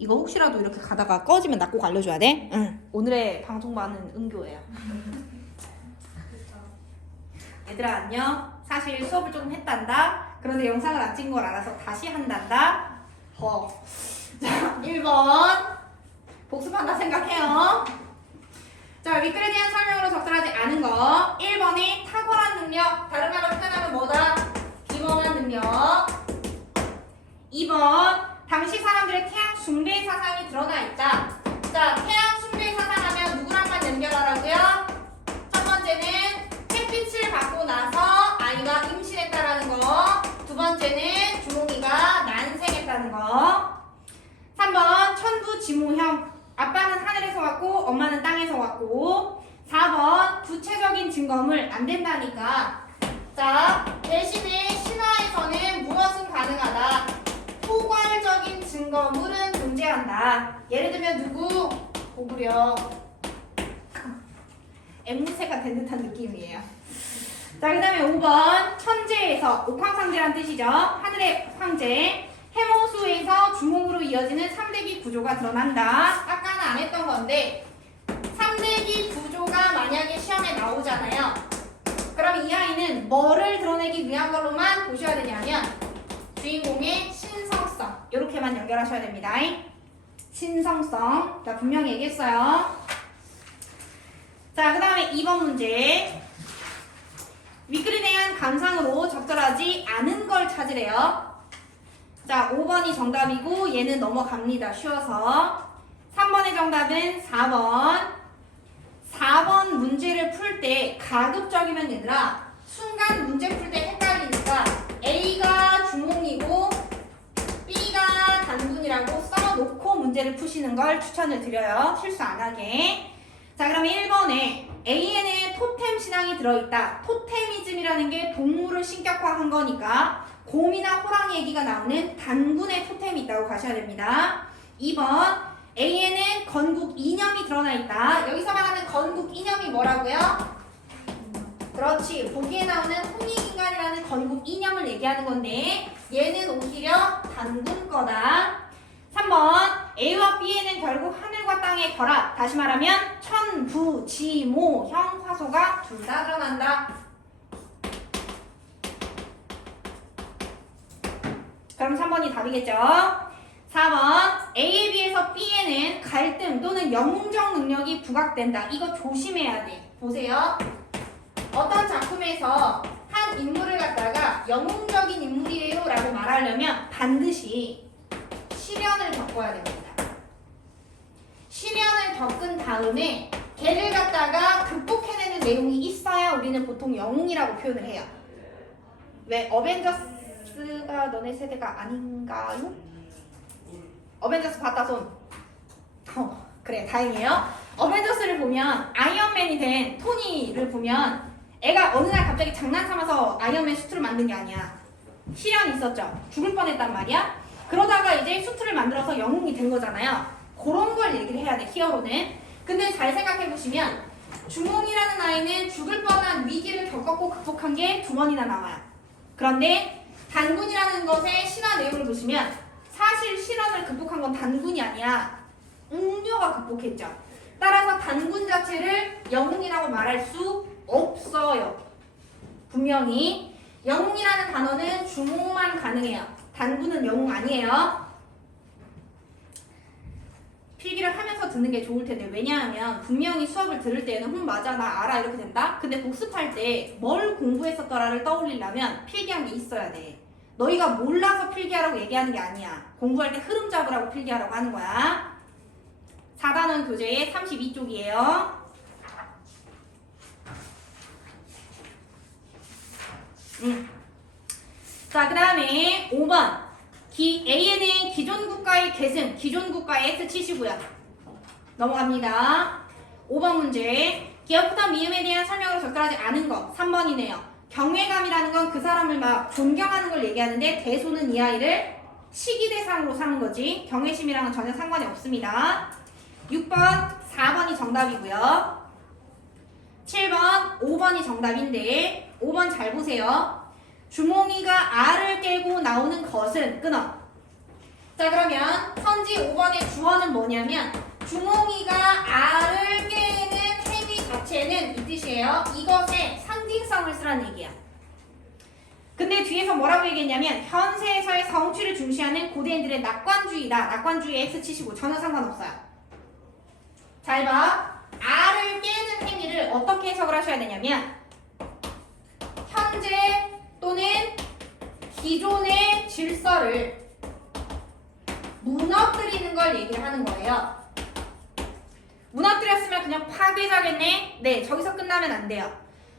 이거 혹시라도 이렇게 가다가 꺼지면 나 꼭 알려줘야 돼. 응. 오늘의 방송반은 은교예요. 얘들아 안녕. 사실 수업을 조금 했단다. 그런데 영상을 안 찍은 걸 알아서 다시 한단다. 자, 1번 복습한다 생각해요. 자, 윗글에 대한 설명으로 적절하지 않은 거. 1번이 탁월한 능력, 다른 말로 표현하면 뭐다? 비범한 능력. 2번 당시 사람들의 태양 숭배 사상이 드러나 있다. 자, 태양 숭배 사상하면 누구랑만 연결하라고요? 첫 번째는 햇빛을 받고 나서 아이가 임신했다라는 거. 두 번째는 주몽이가 난생했다는 거. 3번 천부지모형. 아빠는 하늘에서 왔고 엄마는 땅에서 왔고. 4번 구체적인 증거물 안 된다니까. 자, 대신에 신화에서는 무엇은 가능하다. 포괄적인 증거물은 존재한다. 예를 들면 누구? 고구려. 앵무새가 된 듯한 느낌이에요. 자, 그 다음에 5번 천재에서 옥황상제란 뜻이죠. 하늘의 황제. 해모수에서 주몽으로 이어지는 3대기 구조가 드러난다. 아까는 안 했던 건데 3대기 구조가 만약에 시험에 나오잖아요. 그럼 이 아이는 뭐를 드러내기 위한 걸로만 보셔야 되냐면 주인공의 신성성 이렇게만 연결하셔야 됩니다. 신성성. 자, 분명히 얘기했어요. 자, 그 다음에 2번 문제. 윗글에 대한 감상으로 적절하지 않은 걸 찾으래요. 자, 5번이 정답이고 얘는 넘어갑니다. 쉬워서. 3번의 정답은 4번. 4번 문제를 풀 때 가급적이면 얘들아 순간 문제 풀 때 헷갈리니까 A가 주몽이고 B가 단군이라고 써놓고 문제를 푸시는 걸 추천을 드려요. 실수 안 하게. 자, 그러면 1번에 AN에 토템 신앙이 들어있다. 토테미즘이라는 게 동물을 신격화한 거니까 곰이나 호랑이 얘기가 나오는 단군의 토템이 있다고 가셔야 됩니다. 2번 AN은 건국 이념이 드러나 있다. 여기서 말하는 건국 이념이 뭐라고요? 그렇지. 보기에 나오는 홍익인간이라는 건국 이념을 얘기하는 건데 얘는 오히려 단군 거다. 3번 A와 B에는 결국 하늘과 땅의 결합. 다시 말하면 천부지모형 화소가 둘 다 드러난다. 그럼 3번이 답이겠죠? 4번 A에 비해서 B에는 갈등 또는 영웅적 능력이 부각된다. 이거 조심해야 돼. 보세요. 어떤 작품에서 한 인물을 갖다가 영웅적인 인물이에요 라고 말하려면 반드시 시련을 겪어야 됩니다. 시련을 겪은 다음에 걔를 갖다가 극복해내는 내용이 있어야 우리는 보통 영웅이라고 표현을 해요. 왜? 어벤져스가 너네 세대가 아닌가요? 어벤져스 봤다 손. 그래 다행이에요. 어벤져스를 보면 아이언맨이 된 토니를 보면 애가 어느 날 갑자기 장난삼아서 아이언맨 수트를 만든 게 아니야. 시련이 있었죠. 죽을 뻔했단 말이야. 그러다가 이제 수트를 만들어서 영웅이 된 거잖아요. 그런 걸 얘기를 해야 돼, 히어로는. 근데 잘 생각해보시면 주몽이라는 아이는 죽을 뻔한 위기를 겪었고 극복한 게 2번이나 나와요. 그런데 단군이라는 것의 신화 내용을 보시면 사실 시련을 극복한 건 단군이 아니야. 웅녀가 극복했죠. 따라서 단군 자체를 영웅이라고 말할 수 없어요. 분명히 영웅이라는 단어는 주몽만 가능해요. 단군은 영웅 아니에요. 필기를 하면서 듣는 게 좋을 텐데 왜냐하면 분명히 수업을 들을 때는 맞아 나 알아 이렇게 된다. 근데 복습할 때 뭘 공부했었더라를 떠올리려면 필기한 게 있어야 돼. 너희가 몰라서 필기하라고 얘기하는 게 아니야. 공부할 때 흐름 잡으라고 필기하라고 하는 거야. 4단원 교재의 32쪽이에요. 자, 그 다음에 5번 AN의 기존 국가의 계승, 기존 국가의 X 치시고요. 넘어갑니다. 5번 문제 기업부터 미음에 대한 설명으로 적절하지 않은 거 3번이네요. 경외감이라는 건 그 사람을 막 존경하는 걸 얘기하는데 대소는 이 아이를 시기 대상으로 삼은 거지. 경외심이랑은 전혀 상관이 없습니다. 6번, 4번이 정답이고요. 7번, 5번이 정답인데 5번 잘 보세요. 주몽이가 알을 깨고 나오는 것은 끊어. 자, 그러면 선 4번지 5번의 주어는 뭐냐면 주몽이가 알을 깨는 행위 자체는 이 뜻이에요. 이것의 상징성을 쓰라는 얘기야. 근데 뒤에서 뭐라고 얘기했냐면 현세에서의 성취를 중시하는 고대인들의 낙관주의다. 낙관주의 X 치시고 전혀 상관없어요. 잘 봐. 알을 깨는 행위를 어떻게 해석을 하셔야 되냐면 현재 또는 기존의 질서를 무너뜨리는 걸 얘기를 하는 거예요. 무너뜨렸으면 그냥 파괴자겠네? 네, 저기서 끝나면 안 돼요.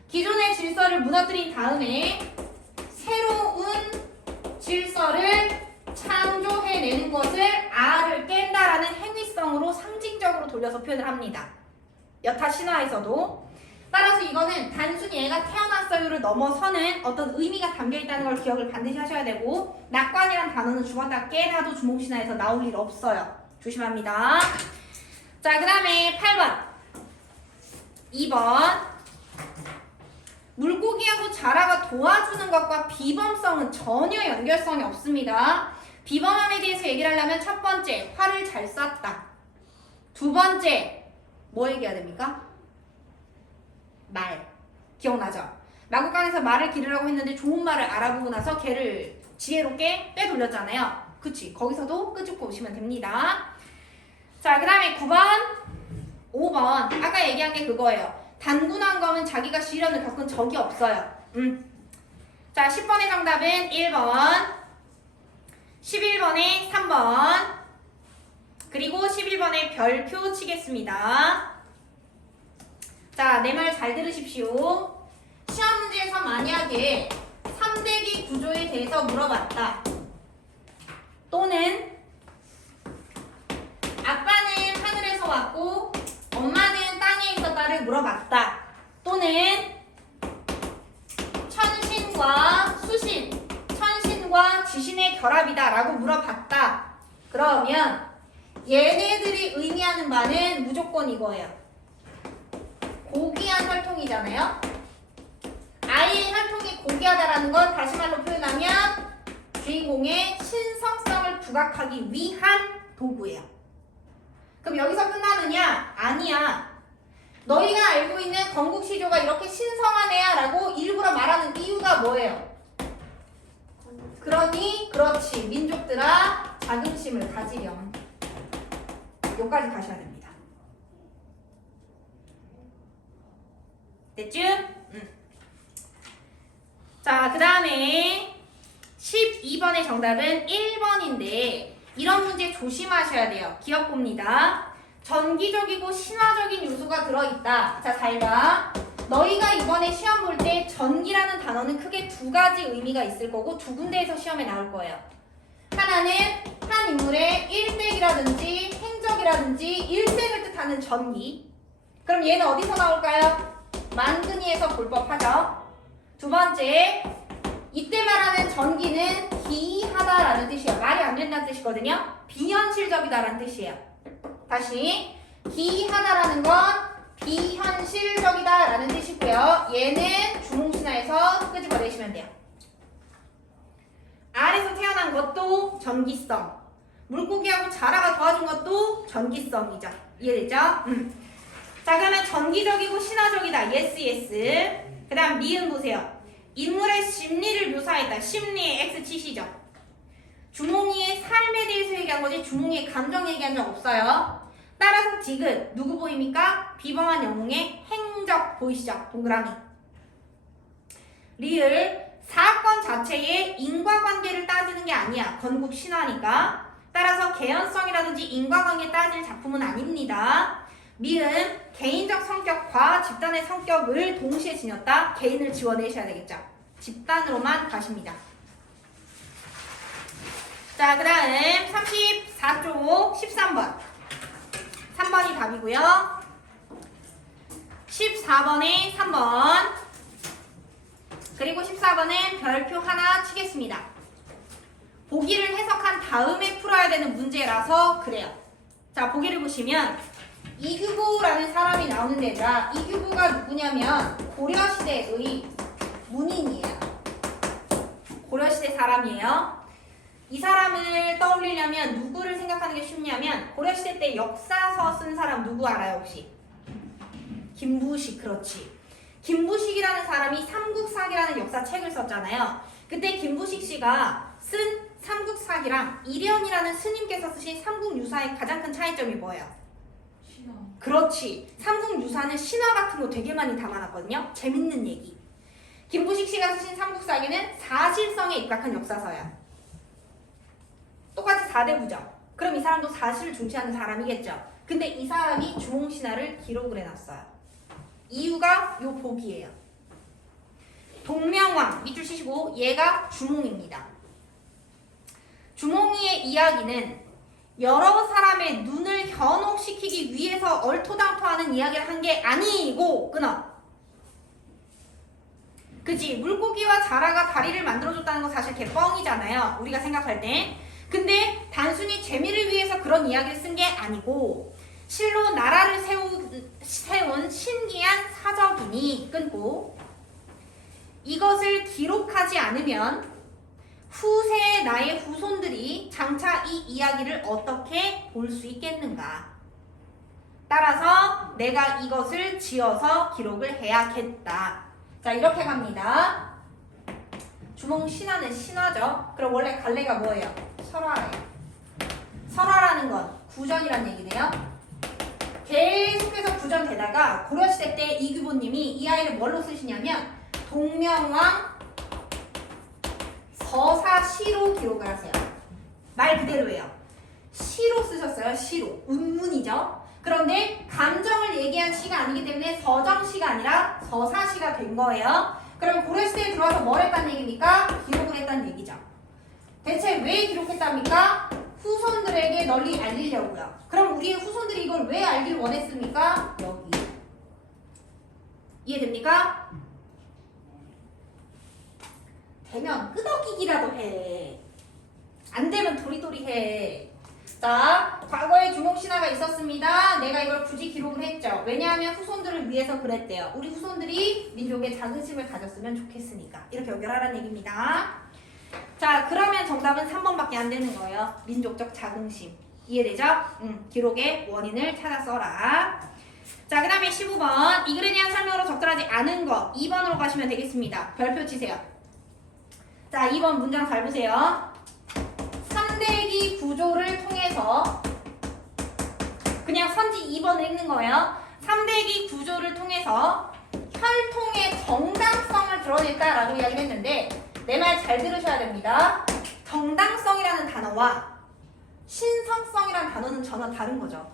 기존의 질서를 무너뜨린 다음에 새로운 질서를 창조해내는 것을 알을 깬다라는 행위성으로 상징적으로 돌려서 표현을 합니다. 여타 신화에서도. 따라서 이거는 단순히 얘가 태어났어요를 넘어서는 어떤 의미가 담겨있다는 걸 기억을 반드시 하셔야 되고 낙관이란 단어는 죽었다 깨나도 주몽신화에서 나올 일 없어요. 조심합니다. 자, 그 다음에 8번 2번 물고기하고 자라가 도와주는 것과 비범성은 전혀 연결성이 없습니다. 비범함에 대해서 얘기를 하려면 첫 번째, 활을 잘 쐈다. 두 번째, 뭐 얘기해야 됩니까? 말. 기억나죠? 마구간에서 말을 기르라고 했는데 좋은 말을 알아보고 나서 걔를 지혜롭게 빼돌렸잖아요. 그치? 거기서도 끄집고 오시면 됩니다. 자, 그 다음에 9번, 5번. 아까 얘기한 게 그거예요. 단군한 거면 자기가 시련을 겪은 적이 없어요. 자, 10번의 정답은 1번, 11번에 3번, 그리고 11번에 별표 치겠습니다. 자, 내 말 잘 들으십시오. 시험 문제에서 만약에 3대기 구조에 대해서 물어봤다. 또는 아빠는 하늘에서 왔고 엄마는 땅에 있었다를 물어봤다. 또는 천신과 수신, 천신과 지신의 결합이다 라고 물어봤다. 그러면 얘네들이 의미하는 바는 무조건 이거예요. 고귀한 혈통이잖아요. 아이의 혈통이 고귀하다라는 건 다시 말로 표현하면 주인공의 신성성을 부각하기 위한 도구예요. 그럼 여기서 끝나느냐? 아니야. 너희가 알고 있는 건국시조가 이렇게 신성한 애야 라고 일부러 말하는 이유가 뭐예요? 그러니 그렇지. 민족들아 자긍심을 가지렴. 여기까지 가셔야 됩니다. 됐죠? 자, 그 다음에 12번의 정답은 1번인데 이런 문제 조심하셔야 돼요. 기억봅니다. 전기적이고 신화적인 요소가 들어있다. 자, 잘 봐. 너희가 이번에 시험 볼 때 전기라는 단어는 크게 두 가지 의미가 있을 거고 두 군데에서 시험에 나올 거예요. 하나는 한 인물의 일생이라든지 행적이라든지 일생을 뜻하는 전기. 그럼 얘는 어디서 나올까요? 만근히에서 볼 법하죠. 두 번째, 이때 말하는 전기는 기이하다라는 뜻이에요. 말이 안 된다는 뜻이거든요. 비현실적이다라는 뜻이에요. 다시, 기이하다라는 건 비현실적이다라는 뜻이고요. 얘는 주몽신화에서 끄집어내시면 돼요. 알에서 태어난 것도 전기성, 물고기하고 자라가 도와준 것도 전기성이죠. 이해됐죠? 자, 그러면 전기적이고 신화적이다. yes, yes. 그 다음 미음 보세요. 인물의 심리를 묘사했다. 심리의 X 치시죠. 주몽이의 삶에 대해서 얘기한 거지 주몽이의 감정 얘기한 적 없어요. 따라서 디귿 누구 보입니까? 비범한 영웅의 행적 보이시죠? 동그라미. 리을 사건 자체의 인과관계를 따지는 게 아니야. 건국 신화니까. 따라서 개연성이라든지 인과관계 따질 작품은 아닙니다. 미음 개인적 성격과 집단의 성격을 동시에 지녔다. 개인을 지워내셔야 되겠죠. 집단으로만 가십니다. 자, 그 다음 34쪽 13번 3번이 답이고요. 14번에 3번 그리고 14번은 별표 하나 치겠습니다. 보기를 해석한 다음에 풀어야 되는 문제라서 그래요. 자, 보기를 보시면 이규보라는 사람이 나오는 데다 이규보가 누구냐면 고려시대의 문인이에요. 고려시대 사람이에요. 이 사람을 떠올리려면 누구를 생각하는 게 쉽냐면 고려시대 때 역사서 쓴 사람 누구 알아요 혹시? 김부식. 그렇지. 김부식이라는 사람이 삼국사기라는 역사책을 썼잖아요. 그때 김부식 씨가 쓴 삼국사기랑 이련이라는 스님께서 쓰신 삼국유사의 가장 큰 차이점이 뭐예요? 신화. 그렇지. 삼국유사는 신화 같은 거 되게 많이 담아놨거든요. 재밌는 얘기. 김부식 씨가 쓰신 삼국사기는 사실성에 입각한 역사서야. 똑같이 4대 부정. 그럼 이 사람도 사실을 중시하는 사람이겠죠. 근데 이 사람이 주몽신화를 기록을 해놨어요. 이유가 요 복이에요. 동명왕 밑줄 치시고 얘가 주몽입니다. 주몽이의 이야기는 여러 사람의 눈을 현혹시키기 위해서 얼토당토하는 이야기를 한 게 아니고 끊어. 그치? 물고기와 자라가 다리를 만들어줬다는 건 사실 개뻥이잖아요. 우리가 생각할 때. 근데 단순히 재미를 위해서 그런 이야기를 쓴 게 아니고 실로 나라를 세운 신기한 사적이니 끊고 이것을 기록하지 않으면 후세의 나의 후손들이 장차 이 이야기를 어떻게 볼 수 있겠는가. 따라서 내가 이것을 지어서 기록을 해야겠다. 자, 이렇게 갑니다. 주몽신화는 신화죠. 그럼 원래 갈래가 뭐예요? 설화예요. 설화라는 건 구전이란 얘기네요. 계속해서 구전되다가 고려시대 때 이규보님이 이 아이를 뭘로 쓰시냐면 동명왕 서사시로 기록을 하세요. 말 그대로예요. 시로 쓰셨어요. 시로. 운문이죠. 그런데 감정을 얘기한 시가 아니기 때문에 서정시가 아니라 서사시가 된 거예요. 그럼 고려시대에 들어와서 뭘 했다는 얘기입니까? 기록을 했다는 얘기죠. 대체 왜 기록했답니까? 후손들에게 널리 알리려고요. 그럼 우리의 후손들이 이걸 왜 알길 원했습니까? 여기. 이해됩니까? 되면 끄덕이기라도 해. 안 되면 도리도리 해. 자, 과거에 주몽신화가 있었습니다. 내가 이걸 굳이 기록을 했죠. 왜냐하면 후손들을 위해서 그랬대요. 우리 후손들이 민족의 자긍심을 가졌으면 좋겠으니까. 이렇게 연결하라는 얘기입니다. 자, 그러면 정답은 3번밖에 안 되는 거예요. 민족적 자긍심. 이해되죠? 기록의 원인을 찾아 써라. 자, 그 다음에 15번. 이 글에 대한 설명으로 적절하지 않은 거 2번으로 가시면 되겠습니다. 별표 치세요. 자, 2번 문장 잘 보세요. 삼대기 구조를 통해서 그냥 선지 2번을 읽는 거예요. 삼대기 구조를 통해서 혈통의 정당성을 드러냈다라고 이야기를 했는데 내 말 잘 들으셔야 됩니다. 정당성이라는 단어와 신성성이라는 단어는 전혀 다른 거죠.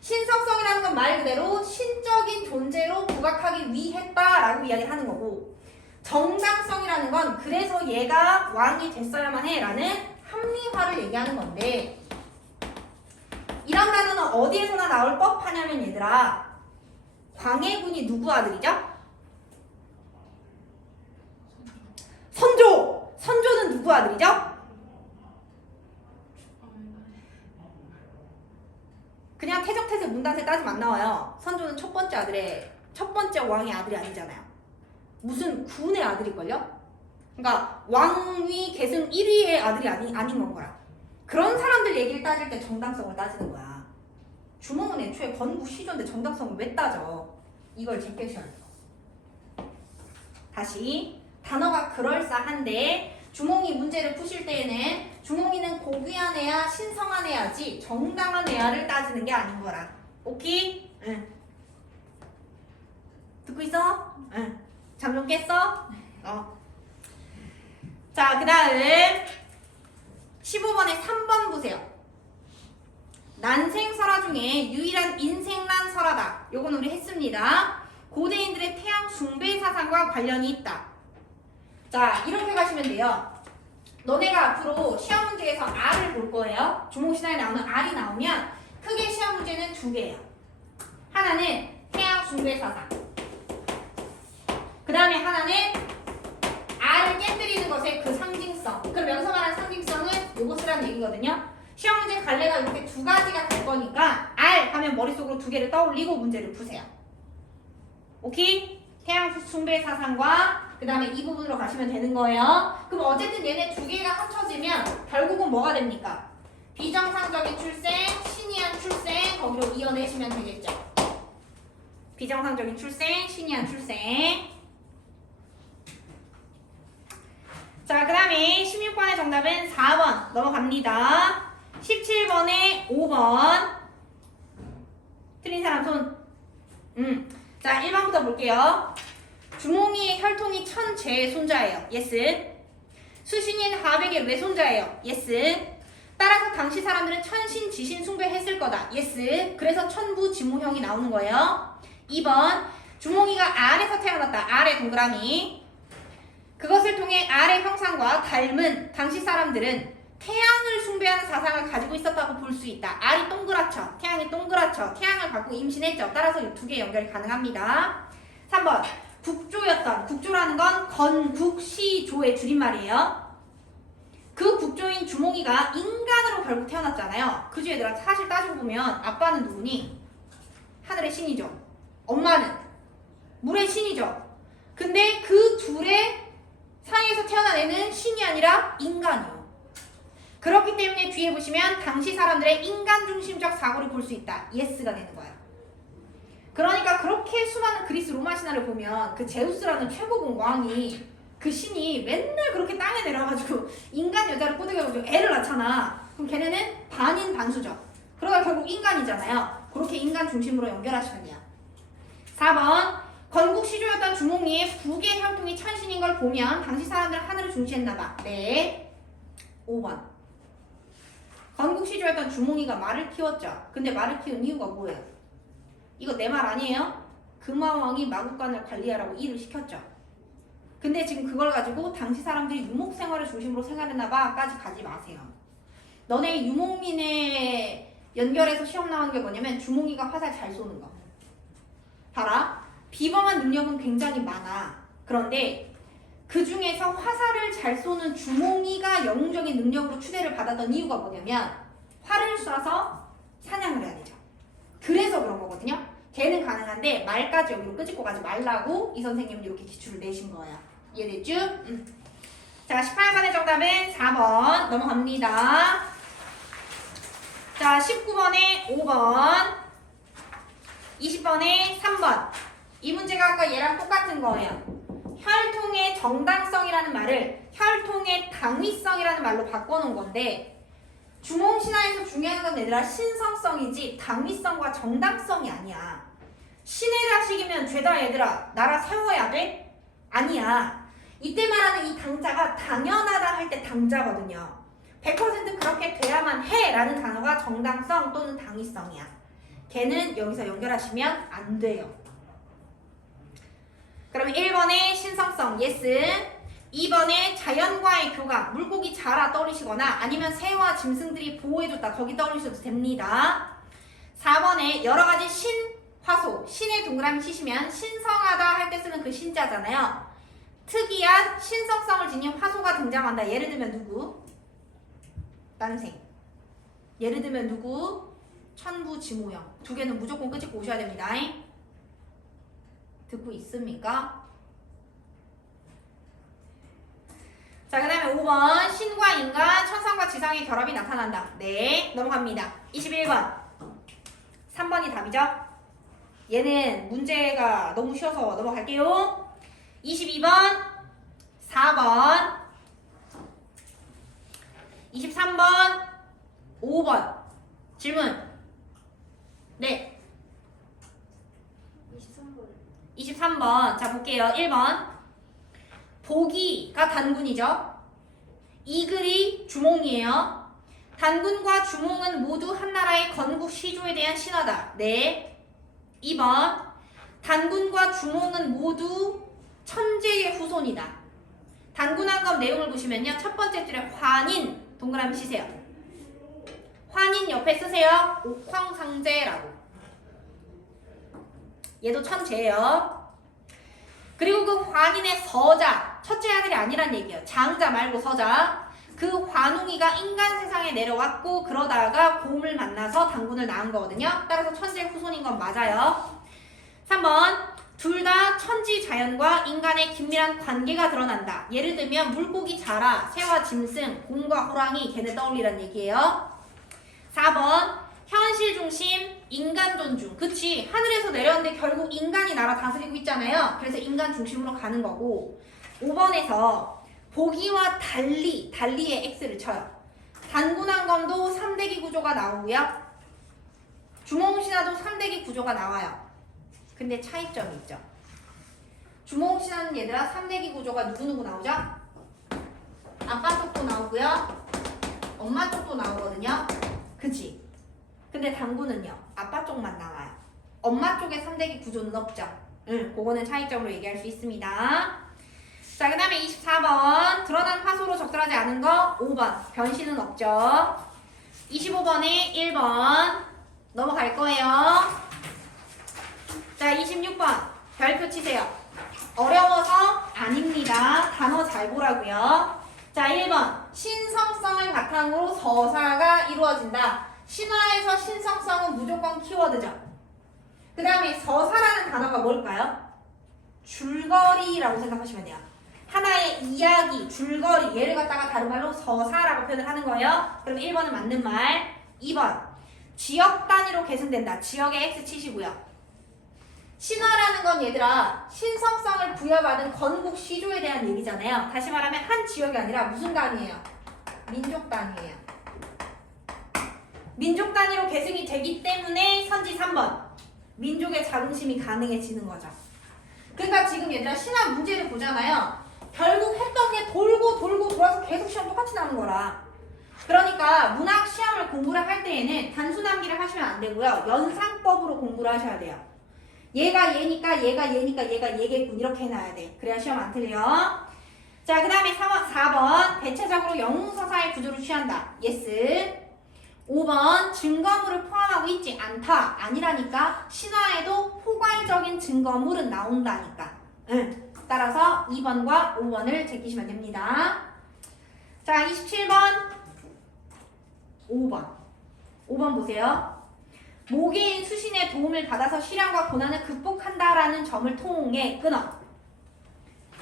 신성성이라는 건 말 그대로 신적인 존재로 부각하기 위했다라고 이야기를 하는 거고 정당성이라는 건 그래서 얘가 왕이 됐어야만 해라는 합리화를 얘기하는 건데 이런 단어는 어디에서나 나올 법하냐면 얘들아 광해군이 누구 아들이죠? 선조! 선조는 누구 아들이죠? 그냥 태적태세 문단세 따지면 안 나와요. 선조는 첫 번째 왕의 아들이 아니잖아요. 무슨 군의 아들일걸요? 그러니까 왕위 계승 1위의 아들이 아닌 건 거야. 그런 사람들 얘기를 따질 때 정당성을 따지는 거야. 주몽은 애초에 건국 시조인데 정당성을 왜 따져? 이걸 제껴셔야 돼요. 다시 단어가 그럴싸한데 주몽이 문제를 푸실 때에는 주몽이는 고귀한 애야 신성한 애야지 정당한 애야를 따지는 게 아닌 거라. 오케이? 응. 듣고 있어? 응. 잠 좀 깼어? 자, 그 다음 15번에 3번 보세요. 난생설화 중에 유일한 인생난 설화다. 요건 우리 했습니다. 고대인들의 태양 숭배 사상과 관련이 있다. 자, 이렇게 가시면 돼요. 너네가 앞으로 시험 문제에서 R을 볼 거예요. 주몽신화에 나오는 R이 나오면 크게 시험 문제는 두 개예요. 하나는 태양 숭배 사상. 그 다음에 하나는 R을 깨뜨리는 것의 그 상징성. 그럼 여기서 말하는 상징성은 요거 쓰라는 얘기거든요. 시험 문제 갈래가 이렇게 두 가지가 될 거니까 R 하면 머릿속으로 두 개를 떠올리고 문제를 푸세요. 오케이? 태양 숭배 사상과 그 다음에 이 부분으로 가시면 되는 거예요. 그럼 어쨌든 얘네 두 개가 합쳐지면 결국은 뭐가 됩니까? 비정상적인 출생, 신이한 출생 거기로 이어내시면 되겠죠. 비정상적인 출생, 신이한 출생. 자, 그 다음에 16번의 정답은 4번 넘어갑니다. 17번에 5번. 틀린 사람 손. 자, 1번부터 볼게요. 주몽이의 혈통이 천재의 손자예요. 예스. 수신인 하백의 외손자예요. 예스. 따라서 당시 사람들은 천신, 지신 숭배했을 거다. 예스. 그래서 천부 지모형이 나오는 거예요. 2번. 주몽이가 알에서 태어났다. 알의 동그라미. 그것을 통해 알의 형상과 닮은 당시 사람들은 태양을 숭배하는 사상을 가지고 있었다고 볼 수 있다. 알이 동그랗죠. 태양이 동그랗죠. 태양을 갖고 임신했죠. 따라서 이 두 개 연결이 가능합니다. 3번. 국조였던. 국조라는 건 건국시조의 줄임말이에요. 그 국조인 주몽이가 인간으로 결국 태어났잖아요. 그죠 얘들아? 사실 따지고 보면 아빠는 누구니? 하늘의 신이죠. 엄마는 물의 신이죠. 근데 그 둘의 사이에서 태어난 애는 신이 아니라 인간이요. 그렇기 때문에 뒤에 보시면 당시 사람들의 인간 중심적 사고를 볼 수 있다. 예스가 되는 거야. 그러니까 그렇게 수많은 그리스 로마 신화를 보면 그 제우스라는 최고봉 왕이 그 신이 맨날 그렇게 땅에 내려가지고 인간 여자를 꼬드겨가지고 애를 낳잖아. 그럼 걔네는 반인 반수죠. 그러다 결국 인간이잖아요. 그렇게 인간 중심으로 연결하시면 돼요. 4번. 건국 시조였던 주몽이의 북의 혈통이 천신인 걸 보면 당시 사람들은 하늘을 중시했나봐. 네. 5번. 건국 시조였던 주몽이가 말을 키웠죠. 근데 말을 키운 이유가 뭐예요? 이거 내 말 아니에요? 금화왕이 마국간을 관리하라고 일을 시켰죠. 근데 지금 그걸 가지고 당시 사람들이 유목 생활을 중심으로 생활했나봐 까지 가지 마세요. 너네 유목민에 연결해서 시험 나오는 게 뭐냐면 주몽이가 화살 잘 쏘는 거. 봐라. 비범한 능력은 굉장히 많아. 그런데 그 중에서 화살을 잘 쏘는 주몽이가 영웅적인 능력으로 추대를 받았던 이유가 뭐냐면 활을 쏴서 사냥을 해야 되죠. 그래서 그런 거거든요. 걔는 가능한데 말까지 여기로 끄집고 가지 말라고 이 선생님은 이렇게 기출을 내신 거예요. 이해됐죠? 자, 18번의 정답은 4번 넘어갑니다. 자, 19번에 5번, 20번에 3번. 이 문제가 아까 얘랑 똑같은 거예요. 혈통의 정당성이라는 말을 혈통의 당위성이라는 말로 바꿔놓은 건데 주몽신화에서 중요한 건 얘들아 신성성이지 당위성과 정당성이 아니야. 신의 자식이면 죄다 얘들아 나라 세워야 돼? 아니야. 이때 말하는 이 당자가 당연하다 할 때 당자거든요. 100% 그렇게 돼야만 해 라는 단어가 정당성 또는 당위성이야. 걔는 여기서 연결하시면 안 돼요. 그러면 1번에 신성성, 예스. 2번에 자연과의 교감, 물고기 자라 떠올리시거나 아니면 새와 짐승들이 보호해줬다, 거기 떠올리셔도 됩니다. 4번에 여러가지 신, 화소, 신의 동그라미 치시면 신성하다 할 때 쓰는 그 신자잖아요. 특이한 신성성을 지닌 화소가 등장한다. 예를 들면 누구? 난생. 예를 들면 누구? 천부지모형. 두 개는 무조건 끄집고 오셔야 됩니다. 듣고 있습니까? 자, 그 다음에 5번 신과 인간, 천상과 지상의 결합이 나타난다. 네, 넘어갑니다. 21번 3번이 답이죠? 얘는 문제가 너무 쉬워서 넘어갈게요. 22번 4번 23번 5번 질문. 네, 23번. 자, 볼게요. 1번. 보기가 단군이죠. 이글이 주몽이에요. 단군과 주몽은 모두 한나라의 건국 시조에 대한 신화다. 네. 2번. 단군과 주몽은 모두 천재의 후손이다. 단군왕검 내용을 보시면요. 첫 번째 줄에 환인 동그라미 치세요. 환인 옆에 쓰세요. 옥황상제라고. 얘도 천재예요. 그리고 그 환인의 서자, 첫째 아들이 아니란 얘기예요. 장자 말고 서자. 그 환웅이가 인간 세상에 내려왔고 그러다가 곰을 만나서 단군을 낳은 거거든요. 따라서 천재 후손인 건 맞아요. 3번 둘 다 천지 자연과 인간의 긴밀한 관계가 드러난다. 예를 들면 물고기 자라, 새와 짐승, 곰과 호랑이 걔네 떠올리란 얘기예요. 4번 현실 중심, 인간 존중. 그치, 하늘에서 내렸는데 결국 인간이 나라 다스리고 있잖아요. 그래서 인간 중심으로 가는 거고. 5번에서 보기와 달리의 X를 쳐요. 단군항검도 3대기 구조가 나오고요. 주몽신화도 3대기 구조가 나와요. 근데 차이점이 있죠. 주몽신화는 얘들아 3대기 구조가 누구누구 나오죠? 아빠 쪽도 나오고요. 엄마 쪽도 나오거든요. 그치? 근데 단군은요. 아빠 쪽만 나와요. 엄마 쪽에 3대기 구조는 없죠. 그거는 차이점으로 얘기할 수 있습니다. 자, 그 다음에 24번 드러난 화소로 적절하지 않은 거 5번 변신은 없죠. 25번에 1번 넘어갈 거예요. 자, 26번 별표 치세요. 어려워서 아닙니다. 단어 잘 보라고요. 자, 1번 신성성을 바탕으로 서사가 이루어진다. 신화에서 신성성은 무조건 키워드죠. 그 다음에 서사라는 단어가 뭘까요? 줄거리라고 생각하시면 돼요. 하나의 이야기, 줄거리, 얘를 갖다가 다른 말로 서사라고 표현을 하는 거예요. 그럼 1번은 맞는 말. 2번 지역 단위로 계승된다. 지역에 X 치시고요. 신화라는 건 얘들아 신성성을 부여받은 건국 시조에 대한 얘기잖아요. 다시 말하면 한 지역이 아니라 무슨 단위예요? 민족 단위예요. 민족 단위로 계승이 되기 때문에 선지 3번 민족의 자긍심이 가능해지는 거죠. 그러니까 지금 얘들아 신화 문제를 보잖아요. 결국 했던 게 돌고 돌아서 계속 시험 똑같이 나오는 거라. 그러니까 문학 시험을 공부를 할 때에는 단순함기를 하시면 안 되고요. 연상법으로 공부를 하셔야 돼요. 얘가 얘니까 얘가 얘겠군 이렇게 해놔야 돼. 그래야 시험 안 틀려. 자, 그 다음에 4번 대체적으로 영웅서사의 구조를 취한다. 예스. 5번 증거물을 포함하고 있지 않다. 아니라니까. 신화에도 포괄적인 증거물은 나온다니까. 따라서 2번과 5번을 제끼시면 됩니다. 자, 27번 5번 보세요. 모계인 수신의 도움을 받아서 시련과 고난을 극복한다라는 점을 통해 끊어.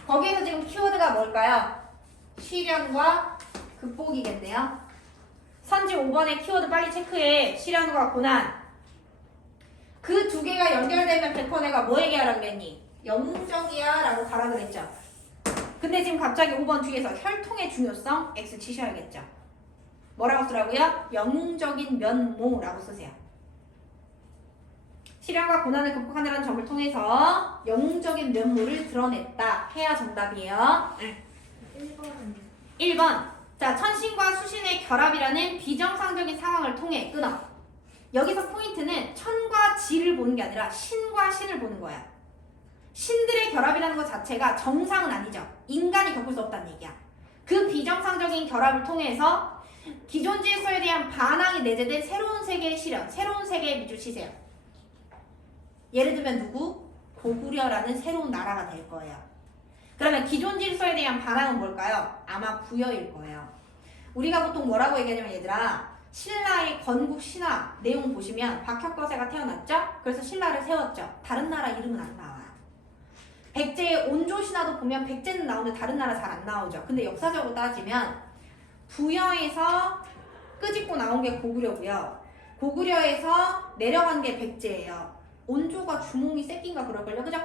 거기에서 지금 키워드가 뭘까요? 시련과 극복이겠네요. 선지 5번의 키워드 빨리 체크해. 시련과 고난. 그 두 개가 연결되면 100% 내가 뭐 얘기하라 그랬니? 영웅적이야 라고 가라 그랬죠. 근데 지금 갑자기 5번 뒤에서 혈통의 중요성 X 치셔야겠죠. 뭐라고 쓰라고요? 영웅적인 면모라고 쓰세요. 시련과 고난을 극복하느라는 점을 통해서 영웅적인 면모를 드러냈다 해야 정답이에요. 1번 자, 천신과 수신의 결합이라는 비정상적인 상황을 통해 끊어. 여기서 포인트는 천과 지를 보는 게 아니라 신과 신을 보는 거야. 신들의 결합이라는 것 자체가 정상은 아니죠. 인간이 겪을 수 없다는 얘기야. 그 비정상적인 결합을 통해서 기존 질서에 대한 반항이 내재된 새로운 세계의 실현, 새로운 세계의 밑줄 치세요. 예를 들면 누구? 고구려라는 새로운 나라가 될 거예요. 그러면 기존 질서에 대한 반항은 뭘까요? 아마 부여일 거예요. 우리가 보통 뭐라고 얘기하냐면 얘들아, 신라의 건국 신화 내용 보시면 박혁거세가 태어났죠? 그래서 신라를 세웠죠. 다른 나라 이름은 안 나와요. 백제의 온조 신화도 보면 백제는 나오는데 다른 나라 잘 안 나오죠. 근데 역사적으로 따지면 부여에서 끄집고 나온 게 고구려고요. 고구려에서 내려간 게 백제예요. 온조가 주몽이 새끼인가 그럴걸요? 그죠?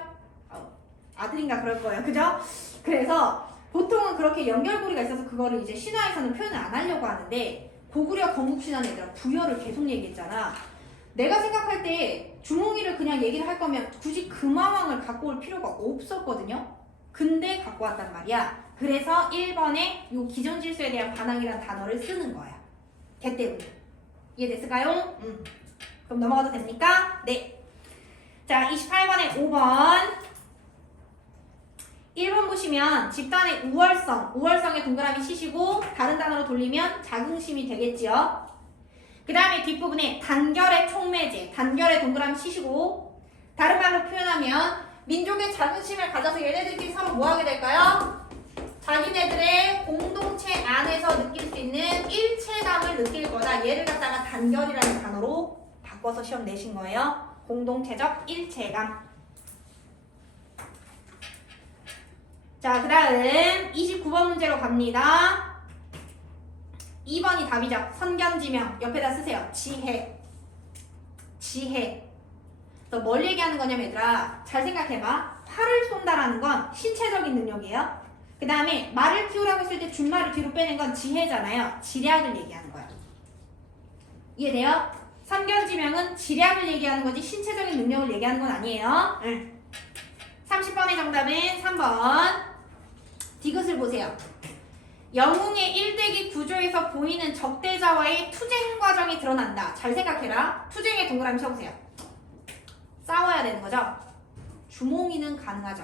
아들인가 그럴 거예요. 그죠? 그래서 보통은 그렇게 연결고리가 있어서 그거를 이제 신화에서는 표현을 안 하려고 하는데 고구려 건국신화는 얘들아 부여를 계속 얘기했잖아. 내가 생각할 때 주몽이를 그냥 얘기를 할 거면 굳이 금화왕을 갖고 올 필요가 없었거든요. 근데 갖고 왔단 말이야. 그래서 1번에 요 기존 질서에 대한 반항이라는 단어를 쓰는 거야. 걔 때문에. 이해됐을까요? 그럼 넘어가도 됐습니까? 네. 자, 28번에 5번 1번 보시면 집단의 우월성의 동그라미 치시고 다른 단어로 돌리면 자긍심이 되겠지요. 그 다음에 뒷부분에 단결의 촉매제, 단결의 동그라미 치시고 다른 말로 표현하면 민족의 자긍심을 가져서 얘네들끼리 서로 뭐 하게 될까요? 자기네들의 공동체 안에서 느낄 수 있는 일체감을 느낄 거다. 얘를 갖다가 단결이라는 단어로 바꿔서 시험 내신 거예요. 공동체적 일체감. 자, 그 다음 29번 문제로 갑니다. 2번이 답이죠. 선견지명 옆에다 쓰세요. 지혜. 지혜. 너 뭘 얘기하는 거냐면 얘들아, 잘 생각해봐. 활을 쏜다라는 건 신체적인 능력이에요. 그 다음에 말을 키우라고 했을 때 준말을 뒤로 빼는 건 지혜잖아요. 지략을 얘기하는 거야. 이해돼요? 선견지명은 지략을 얘기하는 거지 신체적인 능력을 얘기하는 건 아니에요. 30번의 정답은 3번. 디귿을 보세요. 영웅의 일대기 구조에서 보이는 적대자와의 투쟁 과정이 드러난다. 잘 생각해라. 투쟁의 동그라미 쳐보세요. 싸워야 되는 거죠. 주몽이는 가능하죠.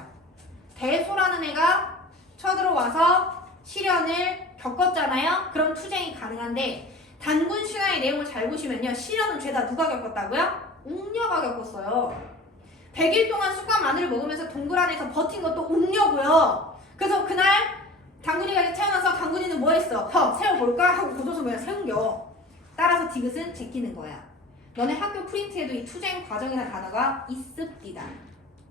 대소라는 애가 쳐들어와서 시련을 겪었잖아요. 그럼 투쟁이 가능한데 단군 신화의 내용을 잘 보시면요. 시련은 죄다 누가 겪었다고요? 웅녀가 겪었어요. 100일 동안 쑥과 마늘을 먹으면서 동굴 안에서 버틴 것도 웅녀고요. 그래서 그날 당군이가 태어나서 당군이는 뭐 했어? 세워볼까? 하고 고조선 그냥 세운겨. 따라서 디귿은 제끼는 거야. 너네 학교 프린트에도 이 투쟁 과정이라는 단어가 있습니다.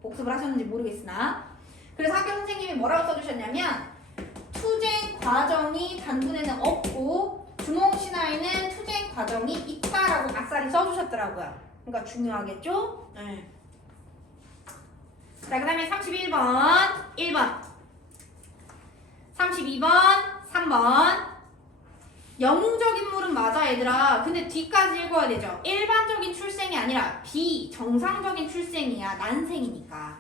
복습을 하셨는지 모르겠으나. 그래서 학교 선생님이 뭐라고 써주셨냐면 투쟁 과정이 단군에는 없고 주몽신화에는 투쟁 과정이 있다라고 아싸리 써주셨더라고요. 그러니까 중요하겠죠? 네. 자, 그 다음에 31번 1번 32번 3번 영웅적 인물은 맞아 얘들아. 근데 뒤까지 읽어야 되죠. 일반적인 출생이 아니라 비정상적인 출생이야. 난생이니까.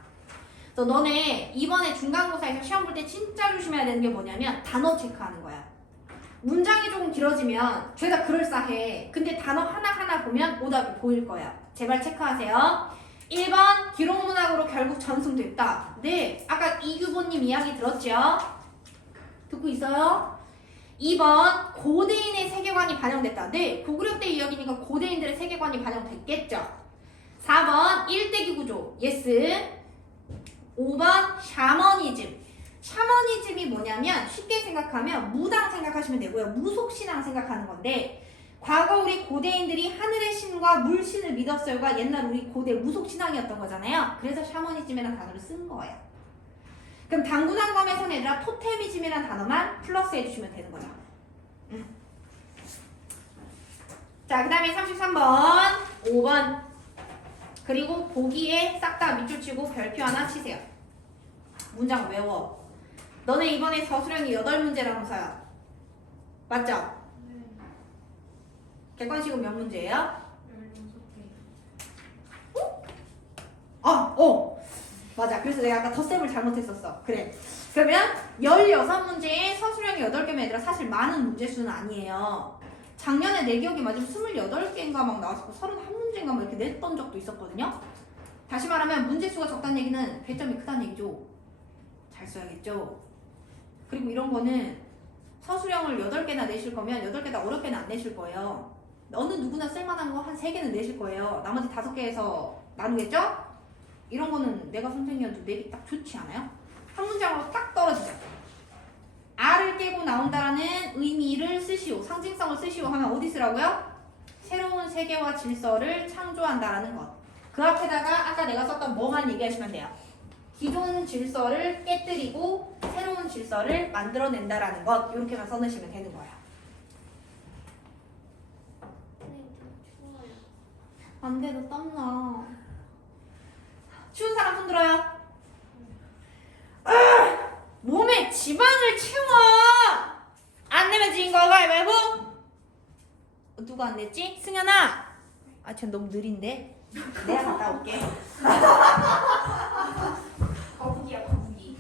그래서 너네 이번에 중간고사에서 시험 볼 때 진짜 조심해야 되는 게 뭐냐면 단어 체크하는 거야. 문장이 조금 길어지면 죄다 그럴싸해. 근데 단어 하나하나 보면 오답이 보일 거야. 제발 체크하세요. 1번 기록문학으로 결국 전승됐다. 네, 아까 이규보님 이야기 들었죠? 듣고 있어요? 2번 고대인의 세계관이 반영됐다. 네, 고구려 때 이야기니까 고대인들의 세계관이 반영됐겠죠. 4번 일대기 구조. 예스. 5번 샤머니즘. 샤머니즘이 뭐냐면 쉽게 생각하면 무당 생각하시면 되고요. 무속신앙 생각하는 건데 과거 우리 고대인들이 하늘의 신과 물신을 믿었어요가 옛날 우리 고대 무속신앙이었던 거잖아요. 그래서 샤머니즘이라는 단어를 쓴 거예요. 그럼 당군항검에서는 얘들아 토테미즘이라는 단어만 플러스 해주시면 되는 거죠. 자, 그 다음에 33번 5번 그리고 보기에 싹 다 밑줄 치고 별표 하나 치세요. 문장 외워. 너네 이번에 서술형이 8문제라면서요. 맞죠? 네. 객관식은 몇 문제예요? 16개. 맞아. 그래서 내가 아까 덧셈을 잘못했었어. 그래. 그러면 16문제에 서술형이 8개면 얘들아 사실 많은 문제수는 아니에요. 작년에 내 기억이 맞으면 28개인가 막 나왔었고 31문제인가 막 이렇게 냈던 적도 있었거든요. 다시 말하면 문제수가 적다는 얘기는 배점이 크다는 얘기죠. 잘 써야겠죠. 그리고 이런 거는 서술형을 8개나 내실 거면 8개 다 어렵게는 안 내실 거예요. 어느 누구나 쓸만한 거 한 3개는 내실 거예요. 나머지 5개에서 나누겠죠? 이런 거는 내가 선생님한테 내기 딱 좋지 않아요? 한 문장으로 딱 떨어지죠. R을 깨고 나온다라는 의미를 쓰시오. 상징성을 쓰시오 하면 어디 쓰라고요? 새로운 세계와 질서를 창조한다라는 것. 그 앞에다가 아까 내가 썼던 뭐만 얘기하시면 돼요. 기존 질서를 깨뜨리고 새로운 질서를 만들어낸다라는 것. 이렇게만 써놓으시면 되는 거예요. 안 돼, 너 땀나. 추운 사람 손 들어요. 몸에 지방을 채워. 안 내면 지인 거 가위바위보. 누가 안 냈지? 승현아. 아, 쟤 너무 느린데. 내가 갔다 올게. 거북이야, 거북이.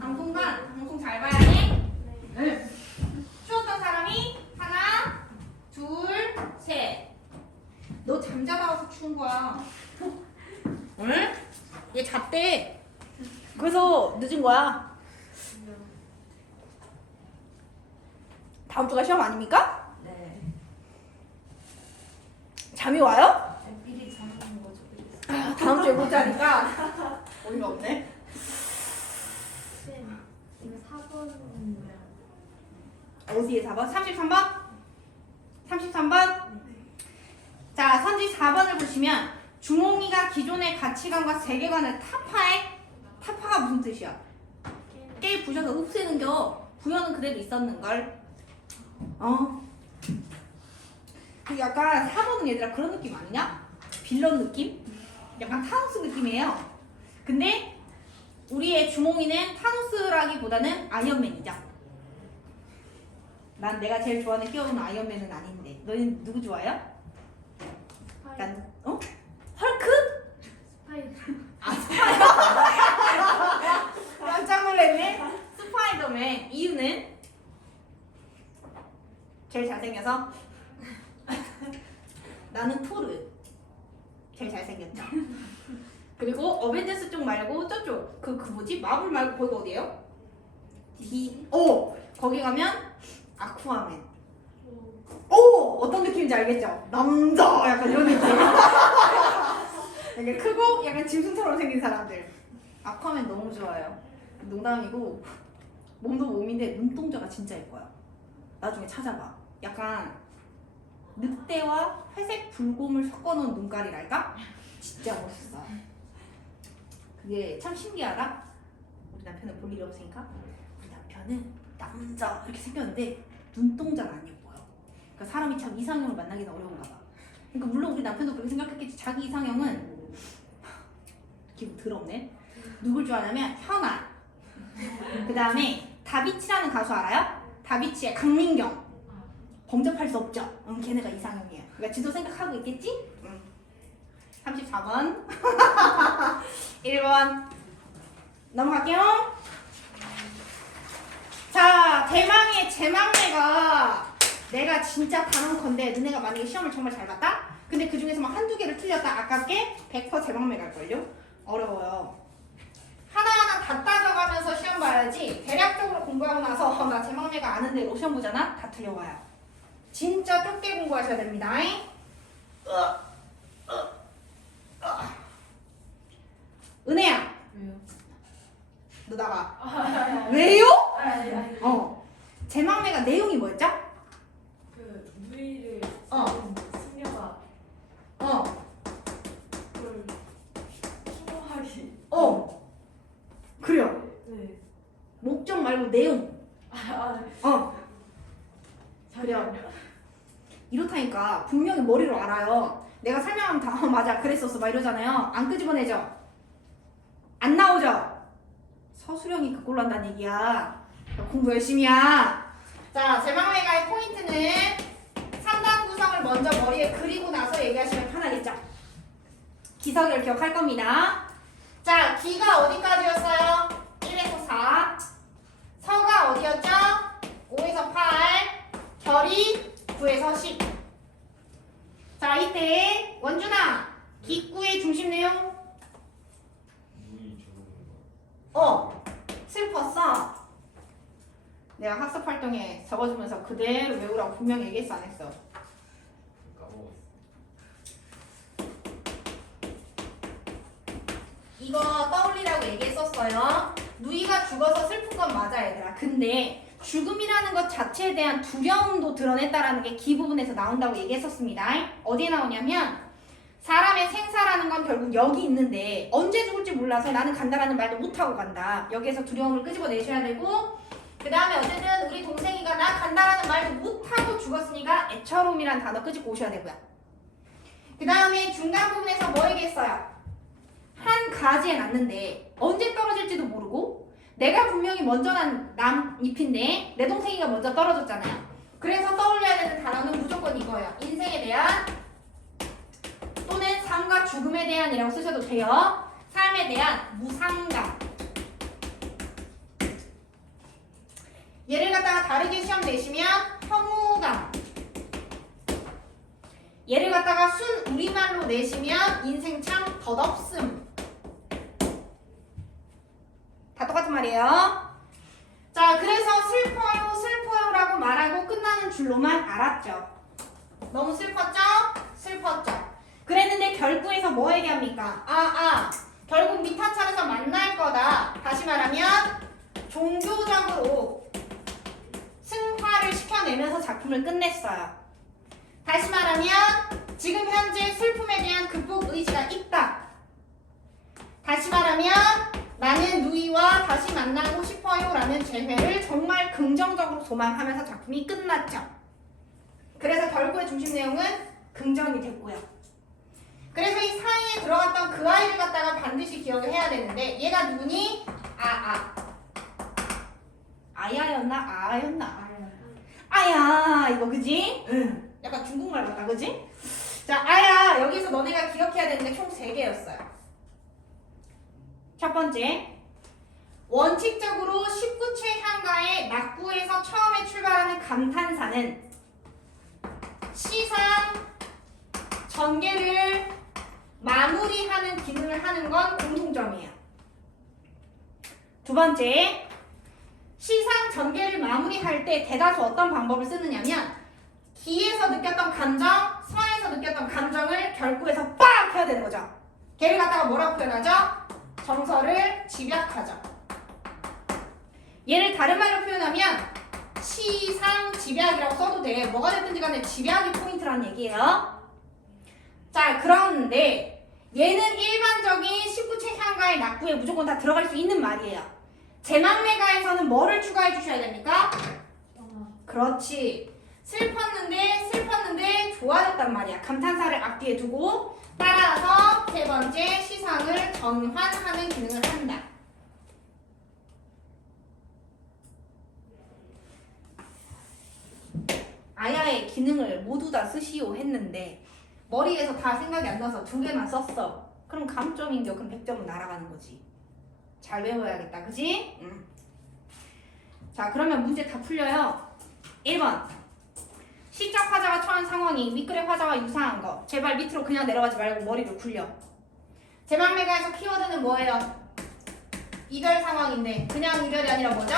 방송 잘 봐야 돼. 네. 추웠던 사람이 하나, 둘, 셋. 너 잠자다 와서 추운 거야. 응? 얘 잤대. 그래서 늦은 거야. 다음 주가 시험 아닙니까? 네. 잠이 와요? 미리 자는 거. 다음 주에 보자니까 어이가 없네. 이거 4번이면 어디에 4번? 33번? 33번? 자, 선지 4번을 보시면 주몽이가 기존의 가치관과 세계관을 타파해? 타파가 무슨 뜻이야? 깨 부셔서 없애는겨. 부여는 그대로 있었는걸. 그 약간 4번은 얘들아 그런 느낌 아니냐? 빌런 느낌? 약간 타노스 느낌이에요. 근데 우리의 주몽이는 타노스라기보다는 아이언맨이죠. 난 내가 제일 좋아하는 히어로는 아이언맨은 아닌데 너희는 누구 좋아해요? 난 헐크? 스파이더. 깜짝 놀랐네. 스파이더맨. 이유는? 제일 잘생겨서? 나는 토르. 제일 잘생겼죠. 그리고 어벤져스 쪽 말고 저쪽 그 뭐지? 마블 말고 거기가 어디예요? 거기 가면 아쿠아맨. 어떤 느낌인지 알겠죠? 남자 약간 이런 느낌. 되게 크고 약간 짐승처럼 생긴 사람들. 아쿠아맨 너무 좋아요. 농담이고 몸도 몸인데 눈동자가 진짜 예뻐요. 나중에 찾아봐. 약간 늑대와 회색 불곰을 섞어놓은 눈깔이랄까? 진짜 멋있어. 그게 참 신기하다. 우리 남편은 볼 일이 없으니까 우리 남편은 남자 이렇게 생겼는데 눈동자가 안 예뻐요. 그러니까 사람이 참 이상형을 만나기는 어려운가 봐. 그러니까 물론 우리 남편도 그렇게 생각했겠지. 자기 이상형은 기분 더럽네. 누굴 좋아하냐면 현아. 그 다음에 다비치라는 가수 알아요? 다비치의 강민경. 범접할 수 없죠. 걔네가 이상형이에요. 그러니까 지도 생각하고 있겠지? 34번 1번 넘어갈게요. 자, 대망의 제망매가 내가 진짜 단언 건데 너네가 만약에 시험을 정말 잘 봤다? 근데 그 중에서 막 한두 개를 틀렸다 아깝게 100% 제망매 갈걸요? 어려워요. 하나하나 다 따져가면서 시험 봐야지 대략적으로 공부하고 나서 나 제망매가 아는 대로 시험 보잖아? 다 틀려와요. 진짜 좁게 공부하셔야 됩니다. 은혜야, 왜요? 너 나가. 왜요? 아니. 제망매가 내용이 뭐였죠? 그 누이를 승려가 그걸 추모하기. 그래요. 네. 목적 말고 내용. 그래요. 이렇다니까 분명히 머리로 알아요. 내가 설명하면 다 맞아 그랬었어 막 이러잖아요. 안 끄집어내죠? 안 나오죠? 서수령이 그걸로 한다는 얘기야. 공부 열심히야. 자, 제망매가의 포인트는 3단 구성을 먼저 머리에 그리고 나서 얘기하시면 편하겠죠? 기석을 기억할 겁니다. 자, 기가 어디까지였어요? 1에서 4. 서가 어디였죠? 5에서 8. 결이 9에서 10. 자, 이때 원준아, 기구의 중심 내용? 슬펐어. 내가 학습 활동에 적어주면서 그대로 외우라고 분명히 얘기했어, 안 했어? 이거 떠올리라고 얘기했었어요. 누이가 죽어서 슬픈 건 맞아, 얘들아. 근데 죽음이라는 것 자체에 대한 두려움도 드러냈다라는 게 기 부분에서 나온다고 얘기했었습니다. 어디에 나오냐면 사람의 생사라는 건 결국 여기 있는데 언제 죽을지 몰라서 나는 간다라는 말도 못하고 간다. 여기에서 두려움을 끄집어내셔야 되고, 그 다음에 어쨌든 우리 동생이가 나 간다라는 말도 못하고 죽었으니까 애처로움이라는 단어 끄집고 오셔야 되고요. 그 다음에 중간 부분에서 뭐 얘기했어요? 한 가지에 났는데 언제 떨어질지도 모르고 내가 분명히 먼저 난 잎인데 내 동생이가 먼저 떨어졌잖아요. 그래서 떠올려야 되는 단어는 무조건 이거예요. 인생에 대한 또는 삶과 죽음에 대한이라고 쓰셔도 돼요. 삶에 대한 무상감. 얘를 갖다가 다르게 시험 내시면 허무감. 얘를 갖다가 순 우리말로 내시면 인생 참 덧없음. 다 똑같은 말이에요. 자, 그래서 슬퍼요, 슬퍼요라고 말하고 끝나는 줄로만 알았죠. 너무 슬펐죠? 슬펐죠. 그랬는데 결구에서 뭐 얘기합니까? 결국 미타참에서 만날 거다. 다시 말하면 종교적으로 승화를 시켜내면서 작품을 끝냈어요. 다시 말하면 지금 현재 슬픔에 대한 극복 의지가 있다. 다시 말하면 나는 누이와 다시 만나고 싶어요 라는 재회를 정말 긍정적으로 소망하면서 작품이 끝났죠. 그래서 결국의 중심 내용은 긍정이 됐고요. 그래서 이 사이에 들어갔던 그 아이를 갖다가 반드시 기억을 해야 되는데 얘가 누구니? 아야였나? 아였나? 아야 이거 그지? 응. 약간 중국말 같다 그지? 자 아야 여기서 너네가 기억해야 되는데 총 3개였어요. 첫 번째 원칙적으로 19채 향가의 낙구에서 처음에 출발하는 감탄사는 시상 전개를 마무리하는 기능을 하는 건 공통점이에요. 두 번째 시상 전개를 마무리할 때 대다수 어떤 방법을 쓰느냐면 기에서 느꼈던 감정, 서에서 느꼈던 감정을 결구에서 빡 해야 되는 거죠. 걔를 갖다가 뭐라고 표현하죠? 정서를 집약하죠. 얘를 다른 말로 표현하면 시상 집약이라고 써도 돼. 뭐가 됐든지 간에 집약이 포인트라는 얘기예요. 자, 그런데 얘는 일반적인 19채 향가의 낙구에 무조건 다 들어갈 수 있는 말이에요. 제망매가에서는 뭐를 추가해 주셔야 됩니까? 그렇지. 슬펐는데 좋아졌단 말이야. 감탄사를 앞뒤에 두고 따라서 세 번째 시상을 전환하는 기능을 한다. 아야의 기능을 모두 다 쓰시오 했는데 머리에서 다 생각이 안 나서 2개만 썼어. 그럼 감점인겨. 그럼 100점은 날아가는 거지. 잘 외워야겠다. 그지? 응. 자 그러면 문제 다 풀려요. 1번 시적 화자가 처한 상황이 윗그래 화자와 유사한 거. 제발 밑으로 그냥 내려가지 말고 머리를 굴려. 제망매가에서 키워드는 뭐예요? 이별 상황인데 그냥 이별이 아니라 뭐죠?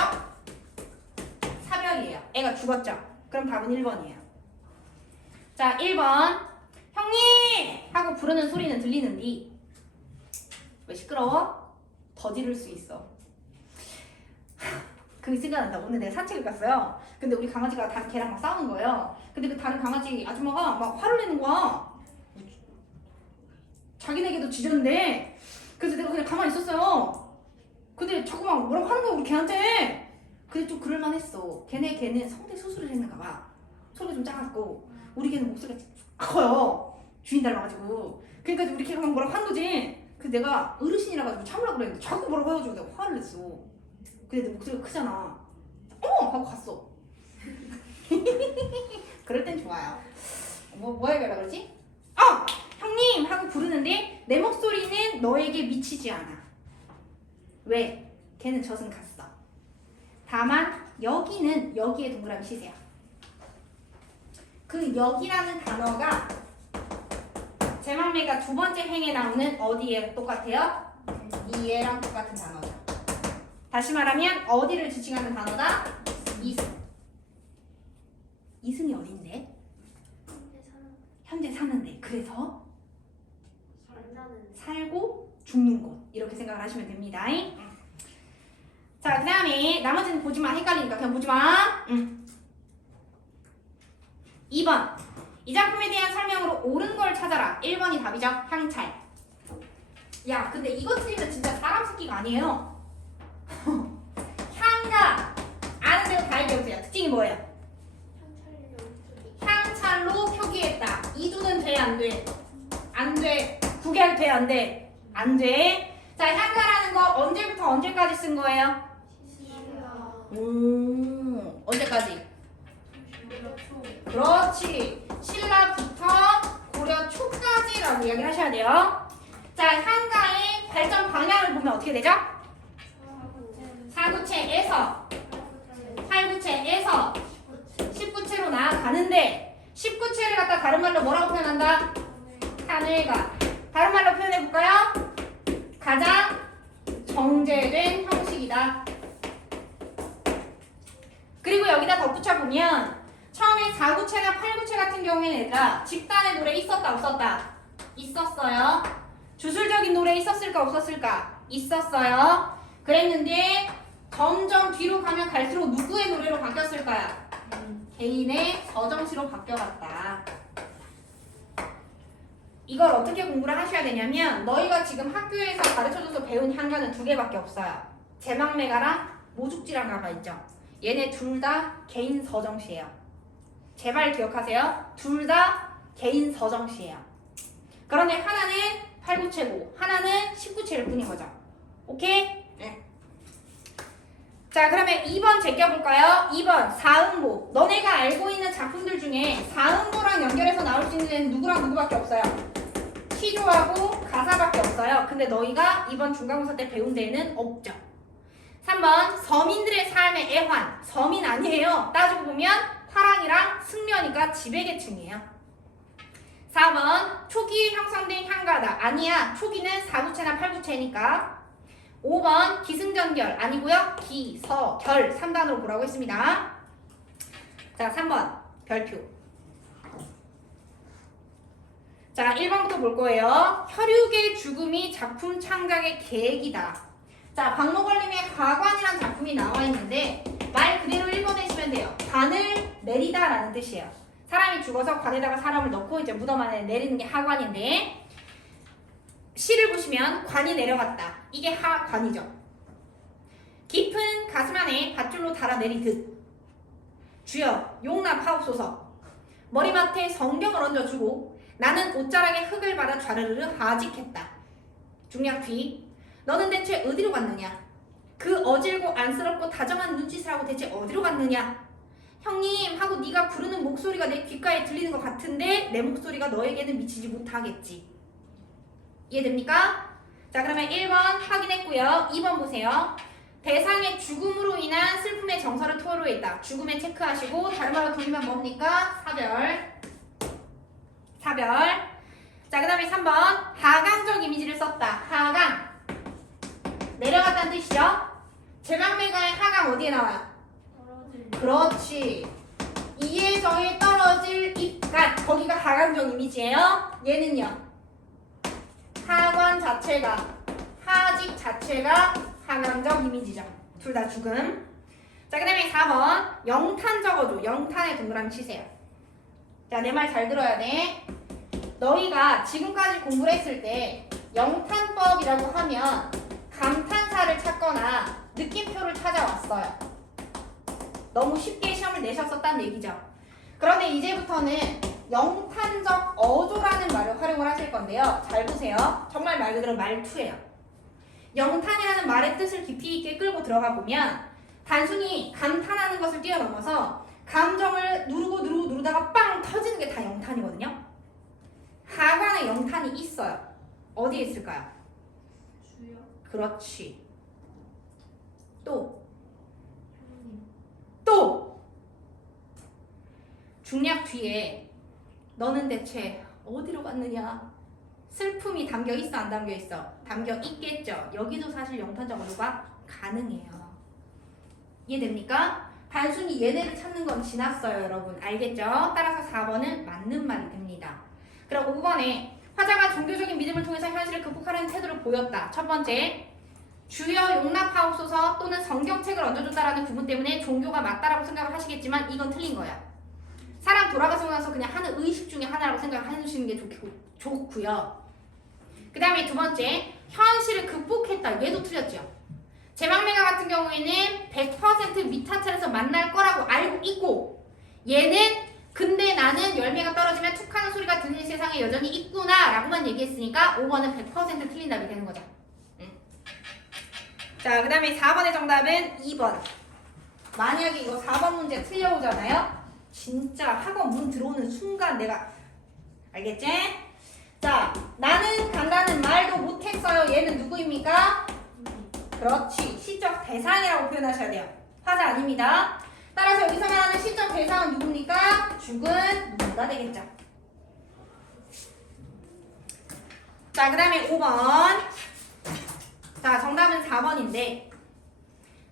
사별이에요. 애가 죽었죠? 그럼 답은 1번이에요. 자 1번 형님! 하고 부르는 소리는 들리는디. 왜 시끄러워? 더 지를 수 있어. 그게 생각난다. 오늘 내가 산책을 갔어요. 근데 우리 강아지가 다른 개랑 막 싸우는 거예요. 근데 그 다른 강아지 아줌마가 막 화를 내는 거야. 자기네게도 지졌는데. 그래서 내가 그냥 가만히 있었어요. 근데 자꾸 막 뭐라고 하는 거야 우리 개한테. 근데 좀 그럴만 했어. 걔는 성대 수술을 했는가 봐. 소리가 좀 작았고 우리 개는 목소리가 커요. 주인 닮아가지고. 그러니까 우리 개가 막 뭐라고 한 거지. 그래서 내가 어르신이라 가지고 참으라고 그랬는데 자꾸 뭐라고 해가지고 내가 화를 냈어. 근데 내 목소리가 크잖아. 하고 갔어. 그럴 땐 좋아요. 뭐 해결하 그러지? 형님! 하고 부르는데 내 목소리는 너에게 미치지 않아. 왜? 걔는 젖은 갔어. 다만 여기에 동그라미 치세요. 그 여기라는 단어가 제망매가 2번째 행에 나오는 어디에 똑같아요? 이 얘랑 똑같은 단어죠. 다시 말하면 어디를 지칭하는 단어다? 이승. 이승이 어딘데? 현재 사는데. 그래서 살고 죽는 곳. 이렇게 생각을 하시면 됩니다. 자, 그 다음에 나머지는 보지마. 헷갈리니까 그냥 보지마. 2번 이 작품에 대한 설명으로 옳은 걸 찾아라. 1번이 답이죠. 향찰. 야 근데 이거 틀리면 진짜 사람 새끼가 아니에요. 향가 아는 대로 다 얘기해보세요. 특징이 뭐예요? 향찰로 표기했다. 이두는 돼? 안 돼? 안 돼. 구별 돼? 안 돼? 안 돼. 자 향가라는 거 언제부터 언제까지 쓴 거예요? 언제까지? 그렇지. 신라부터 고려 초까지라고 이야기를 하셔야 돼요. 자 향가의 발전 방향을 보면 어떻게 되죠? 4구체에서 8구체에서 19채로 나아가는데 19채를 갖다 다른 말로 뭐라고 표현한다? 하늘가. 다른 말로 표현해 볼까요? 가장 정제된 형식이다. 그리고 여기다 덧붙여보면 처음에 4구체나 8구체 같은 경우에는 얘들아 집단의 노래 있었다 없었다? 있었어요. 주술적인 노래 있었을까 없었을까? 있었어요. 그랬는데 점점 뒤로 가면 갈수록 누구의 노래로 바뀌었을까요? 개인의 서정시로 바뀌어갔다. 이걸 어떻게 공부를 하셔야 되냐면 너희가 지금 학교에서 가르쳐줘서 배운 향가는 두 개밖에 없어요. 제망매가랑 모죽지랑가가 있죠. 얘네 둘 다 개인 서정시예요. 제발 기억하세요. 둘 다 개인 서정시예요. 그런데 하나는 8구체고 하나는 10구체일 뿐인 거죠. 오케이? 네. 자, 그러면 2번 제껴볼까요? 2번 사음보. 너네가 알고 있는 작품들 중에 사음보랑 연결해서 나올 수 있는 애는 누구랑 누구밖에 없어요. 시조하고 가사밖에 없어요. 근데 너희가 이번 중간고사 때 배운 데에는 없죠. 3번 서민들의 삶의 애환. 서민 아니에요. 따지고 보면 화랑이랑 승려니까 지배계층이에요. 4번 초기에 형성된 향가다. 아니야. 초기는 4구체나 8구체니까. 5번 기승전결 아니고요. 기, 서, 결 3단으로 보라고 했습니다. 자, 3번 별표. 자, 1번부터 볼 거예요. 혈육의 죽음이 작품 창작의 계획이다. 자, 박노걸님의 가관이라는 작품이 나와 있는데 말 그대로 1번 해주시면 돼요. 관을 내리다 라는 뜻이에요. 사람이 죽어서 관에다가 사람을 넣고 이제 무덤 안에 내리는 게 하관인데 시를 보시면 관이 내려갔다. 이게 하관이죠. 깊은 가슴 안에 밧줄로 달아내리듯 주여 용납하옵소서. 머리맡에 성경을 얹어주고 나는 옷자락에 흙을 받아 좌르르 하직했다. 중략 뒤 너는 대체 어디로 갔느냐? 그 어질고 안쓰럽고 다정한 눈짓을 하고 대체 어디로 갔느냐? 형님 하고 네가 부르는 목소리가 내 귓가에 들리는 것 같은데 내 목소리가 너에게는 미치지 못하겠지. 이해됩니까? 자, 그러면 1번 확인했고요. 2번 보세요. 대상의 죽음으로 인한 슬픔의 정서를 토로했다. 죽음에 체크하시고 다른 말로 돌리면 뭡니까? 사별. 자, 그 다음에 3번 하강적 이미지를 썼다. 하강 내려갔다는 뜻이죠. 제망매가의 하강 어디에 나와요? 그렇지. 이에서의 떨어질 입간 거기가 하강적 이미지예요. 얘는요 하관 자체가 하직 자체가 하강적 이미지죠. 둘 다 죽음. 자, 그 다음에 4번 영탄 적어줘. 영탄에 동그라미 치세요. 자, 내 말 잘 들어야 돼. 너희가 지금까지 공부를 했을 때 영탄법이라고 하면 감탄사를 찾거나 느낌표를 찾아왔어요. 너무 쉽게 시험을 내셨었다는 얘기죠. 그런데 이제부터는 영탄적 어조라는 말을 활용을 하실 건데요. 잘 보세요. 정말 말 그대로 말투예요. 영탄이라는 말의 뜻을 깊이 있게 끌고 들어가 보면 단순히 감탄하는 것을 뛰어넘어서 감정을 누르다가 빵 터지는 게 다 영탄이거든요. 하관에 영탄이 있어요. 어디에 있을까요? 주요. 그렇지. 또 형님. 중략 뒤에 너는 대체 어디로 갔느냐? 슬픔이 담겨 있어 안 담겨 있어? 담겨 있겠죠. 여기도 사실 영탄적 어조가 가능해요. 이해됩니까? 단순히 얘네를 찾는 건 지났어요, 여러분. 알겠죠? 따라서 4번은 맞는 말이 됩니다. 그럼 5번에 화자가 종교적인 믿음을 통해서 현실을 극복하려는 태도를 보였다. 첫 번째, 주여 용납하옵소서 또는 성경책을 얹어줬다라는 구문 때문에 종교가 맞다라고 생각을 하시겠지만 이건 틀린 거야. 사람 돌아가시고 나서 그냥 하는 의식 중에 하나라고 생각을 해주시는 게 좋고요. 그 다음에 두 번째, 현실을 극복했다. 얘도 틀렸죠. 제망매가 같은 경우에는 100% 미타찰에서 만날 거라고 알고 있고 얘는 근데 나는 열매가 떨어지면 툭 하는 소리가 들리는 세상에 여전히 있구나 라고만 얘기했으니까 5번은 100% 틀린 답이 되는 거죠. 자, 그 다음에 4번의 정답은 2번. 만약에 이거 4번 문제 틀려오잖아요. 진짜 학원 문 들어오는 순간 내가 알겠지? 자, 나는 간다는 말도 못했어요. 얘는 누구입니까? 그렇지. 시적 대상이라고 표현하셔야 돼요. 화자 아닙니다. 따라서 여기서 말하는 시적 대상은 누굽니까? 죽은 누군가 되겠죠. 자, 그 다음에 5번. 자, 정답은 4번인데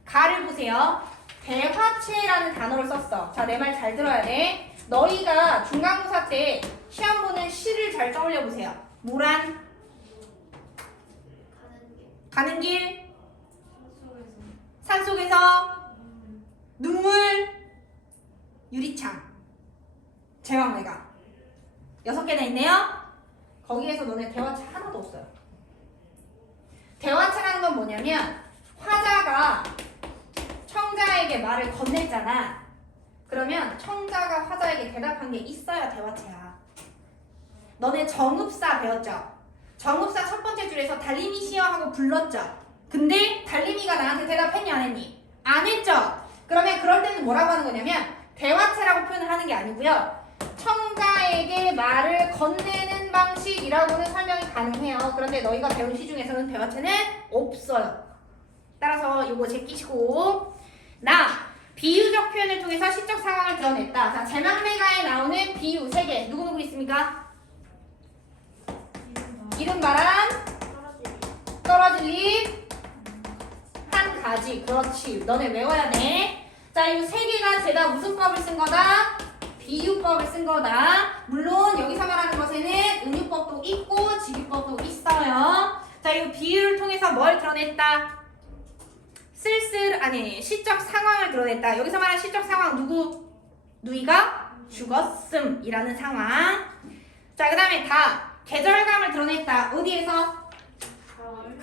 가를 보세요. 대화체라는 단어를 썼어. 자, 내 말 잘 들어야 돼. 너희가 중간고사 때 시험 보는 시를 잘 떠올려 보세요. 모란, 가는 게 가는 길, 속에서 산속에서, 눈물, 유리창, 제왕매가 6개나 있네요. 거기에서 너네 대화체 하나도 없어요. 대화체라는 건 뭐냐면 화자가 청자에게 말을 건넸잖아. 그러면 청자가 화자에게 대답한 게 있어야 대화체야. 너네 정읍사 배웠죠? 정읍사 첫 번째 줄에서 달림이시여 하고 불렀죠? 근데 달림이가 나한테 대답했니 안 했니? 안 했죠? 그러면 그럴 때는 뭐라고 하는 거냐면 대화체라고 표현을 하는 게 아니고요. 청자에게 말을 건네는 방식이라고는 설명이 가능해요. 그런데 너희가 배운 시 중에서는 대화체는 없어요. 따라서 요거 제끼시고 비유적 표현을 통해서 시적 상황을 드러냈다. 자, 제망매가에 나오는 비유 3개 누구누구 있습니까? 이른 바람, 떨어질 잎, 한 가지. 그렇지. 너네 외워야 돼. 자, 이 3개가 죄다 무슨 법을 쓴 거다? 비유법을 쓴 거다. 물론 여기서 말하는 것에는 은유법도 있고 직유법도 있어요. 자, 이 비유를 통해서 뭘 드러냈다? 시적 상황을 드러냈다. 여기서 말하는 시적 상황 누구? 누이가 죽었음이라는 상황. 자, 그 다음에 계절감을 드러냈다. 어디에서?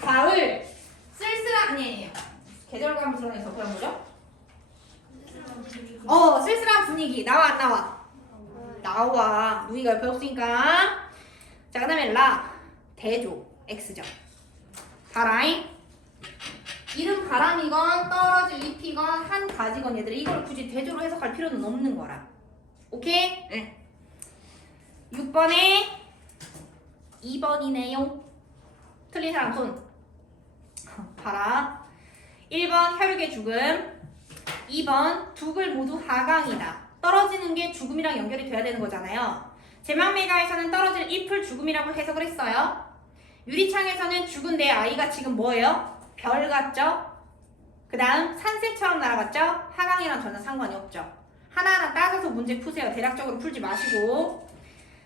가을. 아니에요. 계절감을 드러내서 그런 거죠? 쓸쓸한 분위기. 나와 안 나와? 나와. 누이가 옆에 없으니까. 자, 그 다음에 대조. X죠. 바라잉. 이른 바람이건 떨어질 잎이건 한 가지건 얘들아. 이걸 굳이 대조로 해석할 필요는 없는 거라. 오케이? 네. 6번에 2번이네요. 틀린 사람 손. 봐라. 1번 혈육의 죽음. 2번 죽을 모두 하강이다. 떨어지는 게 죽음이랑 연결이 돼야 되는 거잖아요. 제망매가에서는 떨어질 잎을 죽음이라고 해석을 했어요. 유리창에서는 죽은 내 아이가 지금 뭐예요? 별 같죠? 그 다음 산새처럼 날아갔죠? 하강이랑 전혀 상관이 없죠. 하나하나 따져서 문제 푸세요. 대략적으로 풀지 마시고.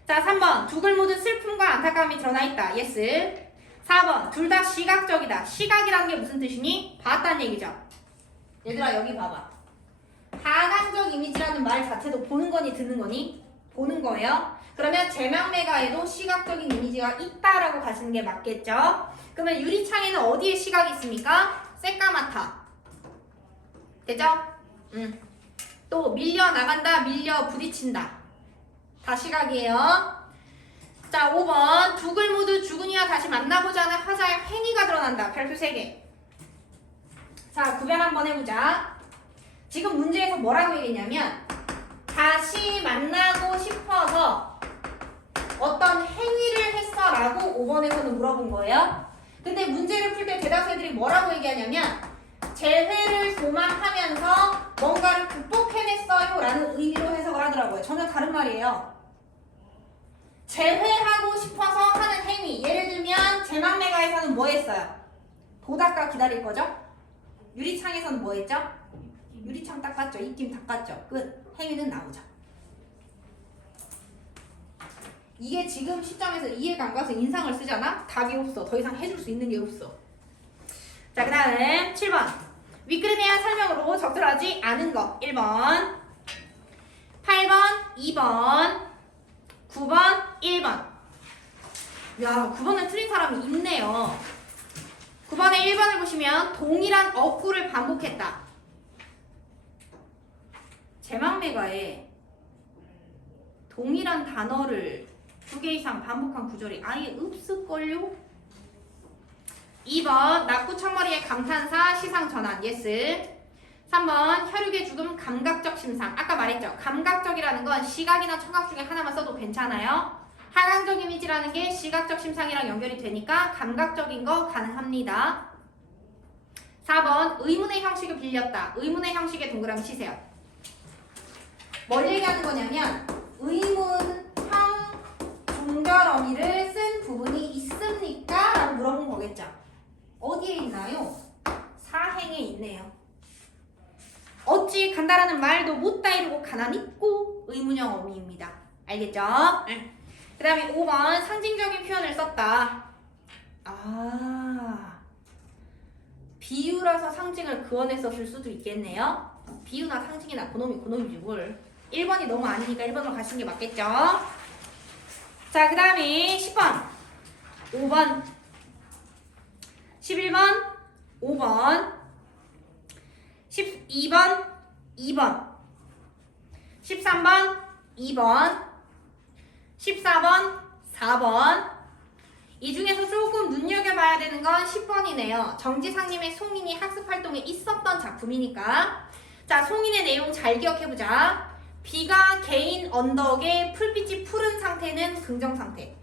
자, 3번 죽을 모든 슬픔과 안타까움이 드러나 있다. 예스. 4번 둘 다 시각적이다. 시각이라는 게 무슨 뜻이니? 봤다는 얘기죠. 얘들아 여기 봐봐. 하강적 이미지라는 말 자체도 보는 거니 듣는 거니? 보는 거예요. 그러면 제망매가에도 시각적인 이미지가 있다라고 가시는 게 맞겠죠? 그러면 유리창에는 어디에 시각이 있습니까? 새까맣다. 되죠? 또 밀려 나간다, 밀려 부딪힌다. 다 시각이에요. 자, 5번 죽을 모두 죽으니와 다시 만나보자는 화자의 행위가 드러난다. 별표 3개. 자, 구별 한번 해보자. 지금 문제에서 뭐라고 얘기했냐면 다시 만나고 싶어서 어떤 행위를 했어 라고 5번에서는 물어본 거예요. 근데 문제를 풀 때 대답자들이 뭐라고 얘기하냐면 재회를 소망하면서 뭔가를 극복해냈어요 라는 의미로 해석을 하더라고요. 전혀 다른 말이에요. 재회하고 싶어서 하는 행위. 예를 들면 제망매가에서는 뭐 했어요? 보다가 기다릴 거죠? 유리창에서는 뭐 했죠? 유리창 닦았죠? 입김 닦았죠? 끝. 행위는 나오죠. 이게 지금 시점에서 이해가 안 가서 인상을 쓰잖아? 답이 없어. 더 이상 해줄 수 있는 게 없어. 자, 그 다음 7번. 윗글에 대한 설명으로 적절하지 않은 거. 1번 8번 2번 9번 1번. 야, 9번에 틀린 사람이 있네요. 9번에 1번을 보시면 동일한 어구를 반복했다. 제망매가에 동일한 단어를 2개 이상 반복한 구절이 아예 없을걸요? 2번 낙구 첫머리의 감탄사 시상전환. 예스. 3번 혈육의 죽음 감각적 심상. 아까 말했죠. 감각적이라는 건 시각이나 청각 중에 하나만 써도 괜찮아요. 하강적 이미지라는 게 시각적 심상이랑 연결이 되니까 감각적인 거 가능합니다. 4번 의문의 형식을 빌렸다. 의문의 형식의 동그라미 치세요. 뭘 얘기하는 거냐면 의문형 종결어미를 쓴 부분이 있습니까? 라고 물어본 거겠죠. 어디에 있나요? 사행에 있네요. 어찌 간다라는 말도 못다 이루고 가난 있고 의문형 어미입니다. 알겠죠? 그 다음에 5번 상징적인 표현을 썼다. 아, 비유라서 상징을 그어냈었을 수도 있겠네요. 비유나 상징이나 그놈이지 뭘. 1번이 너무 아니니까 1번으로 가시는 게 맞겠죠? 자, 그 다음에 10번 5번 11번 5번 12번 2번 13번 2번 14번 4번 이 중에서 조금 눈여겨봐야 되는 건 10번이네요. 정지상님의 송인이 학습활동에 있었던 작품이니까. 자, 송인의 내용 잘 기억해보자. 비가 개인 언덕에 풀빛이 푸른 상태는 긍정상태.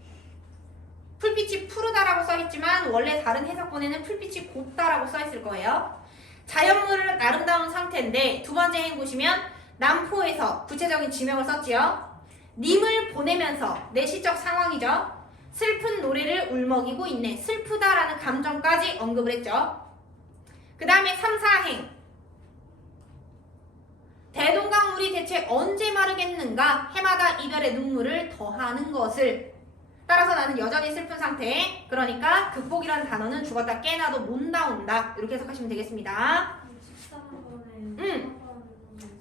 풀빛이 푸르다라고 써있지만 원래 다른 해석본에는 풀빛이 곱다라고 써있을 거예요. 자연물은 아름다운 상태인데 두 번째 행 보시면 남포에서 구체적인 지명을 썼지요. 님을 보내면서 내 시적 상황이죠. 슬픈 노래를 울먹이고 있네. 슬프다라는 감정까지 언급을 했죠. 그 다음에 3, 4행. 대동강물이 대체 언제 마르겠는가? 해마다 이별의 눈물을 더하는 것을. 따라서 나는 여전히 슬픈 상태. 그러니까 극복이라는 단어는 죽었다 깨나도 못 나온다. 이렇게 해석하시면 되겠습니다.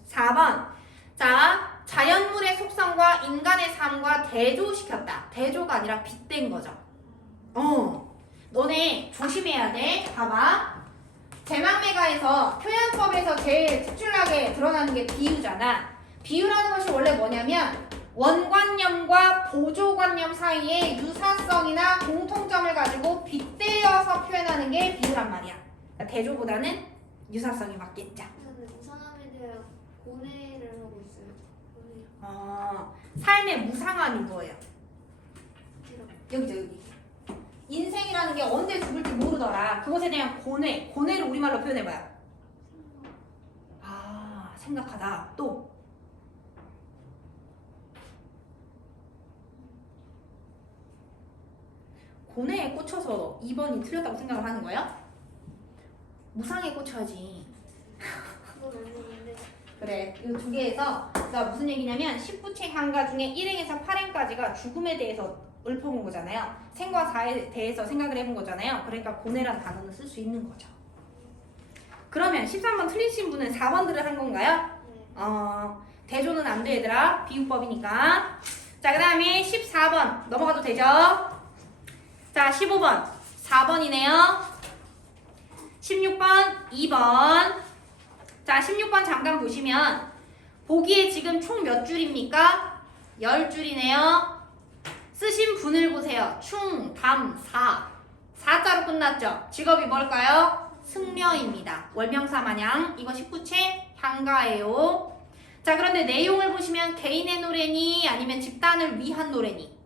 4번. 자, 자연물의 속성과 인간의 삶과 대조시켰다. 대조가 아니라 빗댄 거죠. 너네 조심해야 돼. 봐봐. 제망매가에서 표현법에서 제일 특출나게 드러나는 게 비유잖아. 비유라는 것이 원래 뭐냐면 원관념과 보조관념 사이에 유사성이나 공통점을 가지고 빗대어서 표현하는 게 비유란 말이야. 그러니까 대조보다는 유사성이 맞겠죠. 무상함에 대한 고뇌를 하고 있어요. 삶의 무상함이 뭐예요? 여기죠, 여기. 인생이라는 게 언제 죽을지 모르더라. 그것에 대한 고뇌를 우리말로 표현해봐요. 생각하다. 또 고뇌에 꽂혀서 2번이 틀렸다고 생각을 하는 거예요? 무상에 꽂혀야지. 그건 아니는데. 그래, 이 두 개에서 무슨 얘기냐면 19체 향가 중에 1행에서 8행까지가 죽음에 대해서 읊어본 거잖아요. 생과 사에 대해서 생각을 해본 거잖아요. 그러니까 고뇌라는 단어는 쓸 수 있는 거죠. 그러면 13번 틀리신 분은 4번들을 한 건가요? 네. 대조는 안 돼, 얘들아. 비유법이니까. 자, 그 다음에 14번 넘어가도 되죠? 자, 15번 4번이네요. 16번 2번. 자, 16번 잠깐 보시면 보기에 지금 총 몇 줄입니까? 10줄이네요. 쓰신 분을 보세요. 충, 담, 사. 4자로 끝났죠? 직업이 뭘까요? 승려입니다. 월명사 마냥. 이거 19채 향가예요. 자, 그런데 내용을 보시면 개인의 노래니 아니면 집단을 위한 노래니?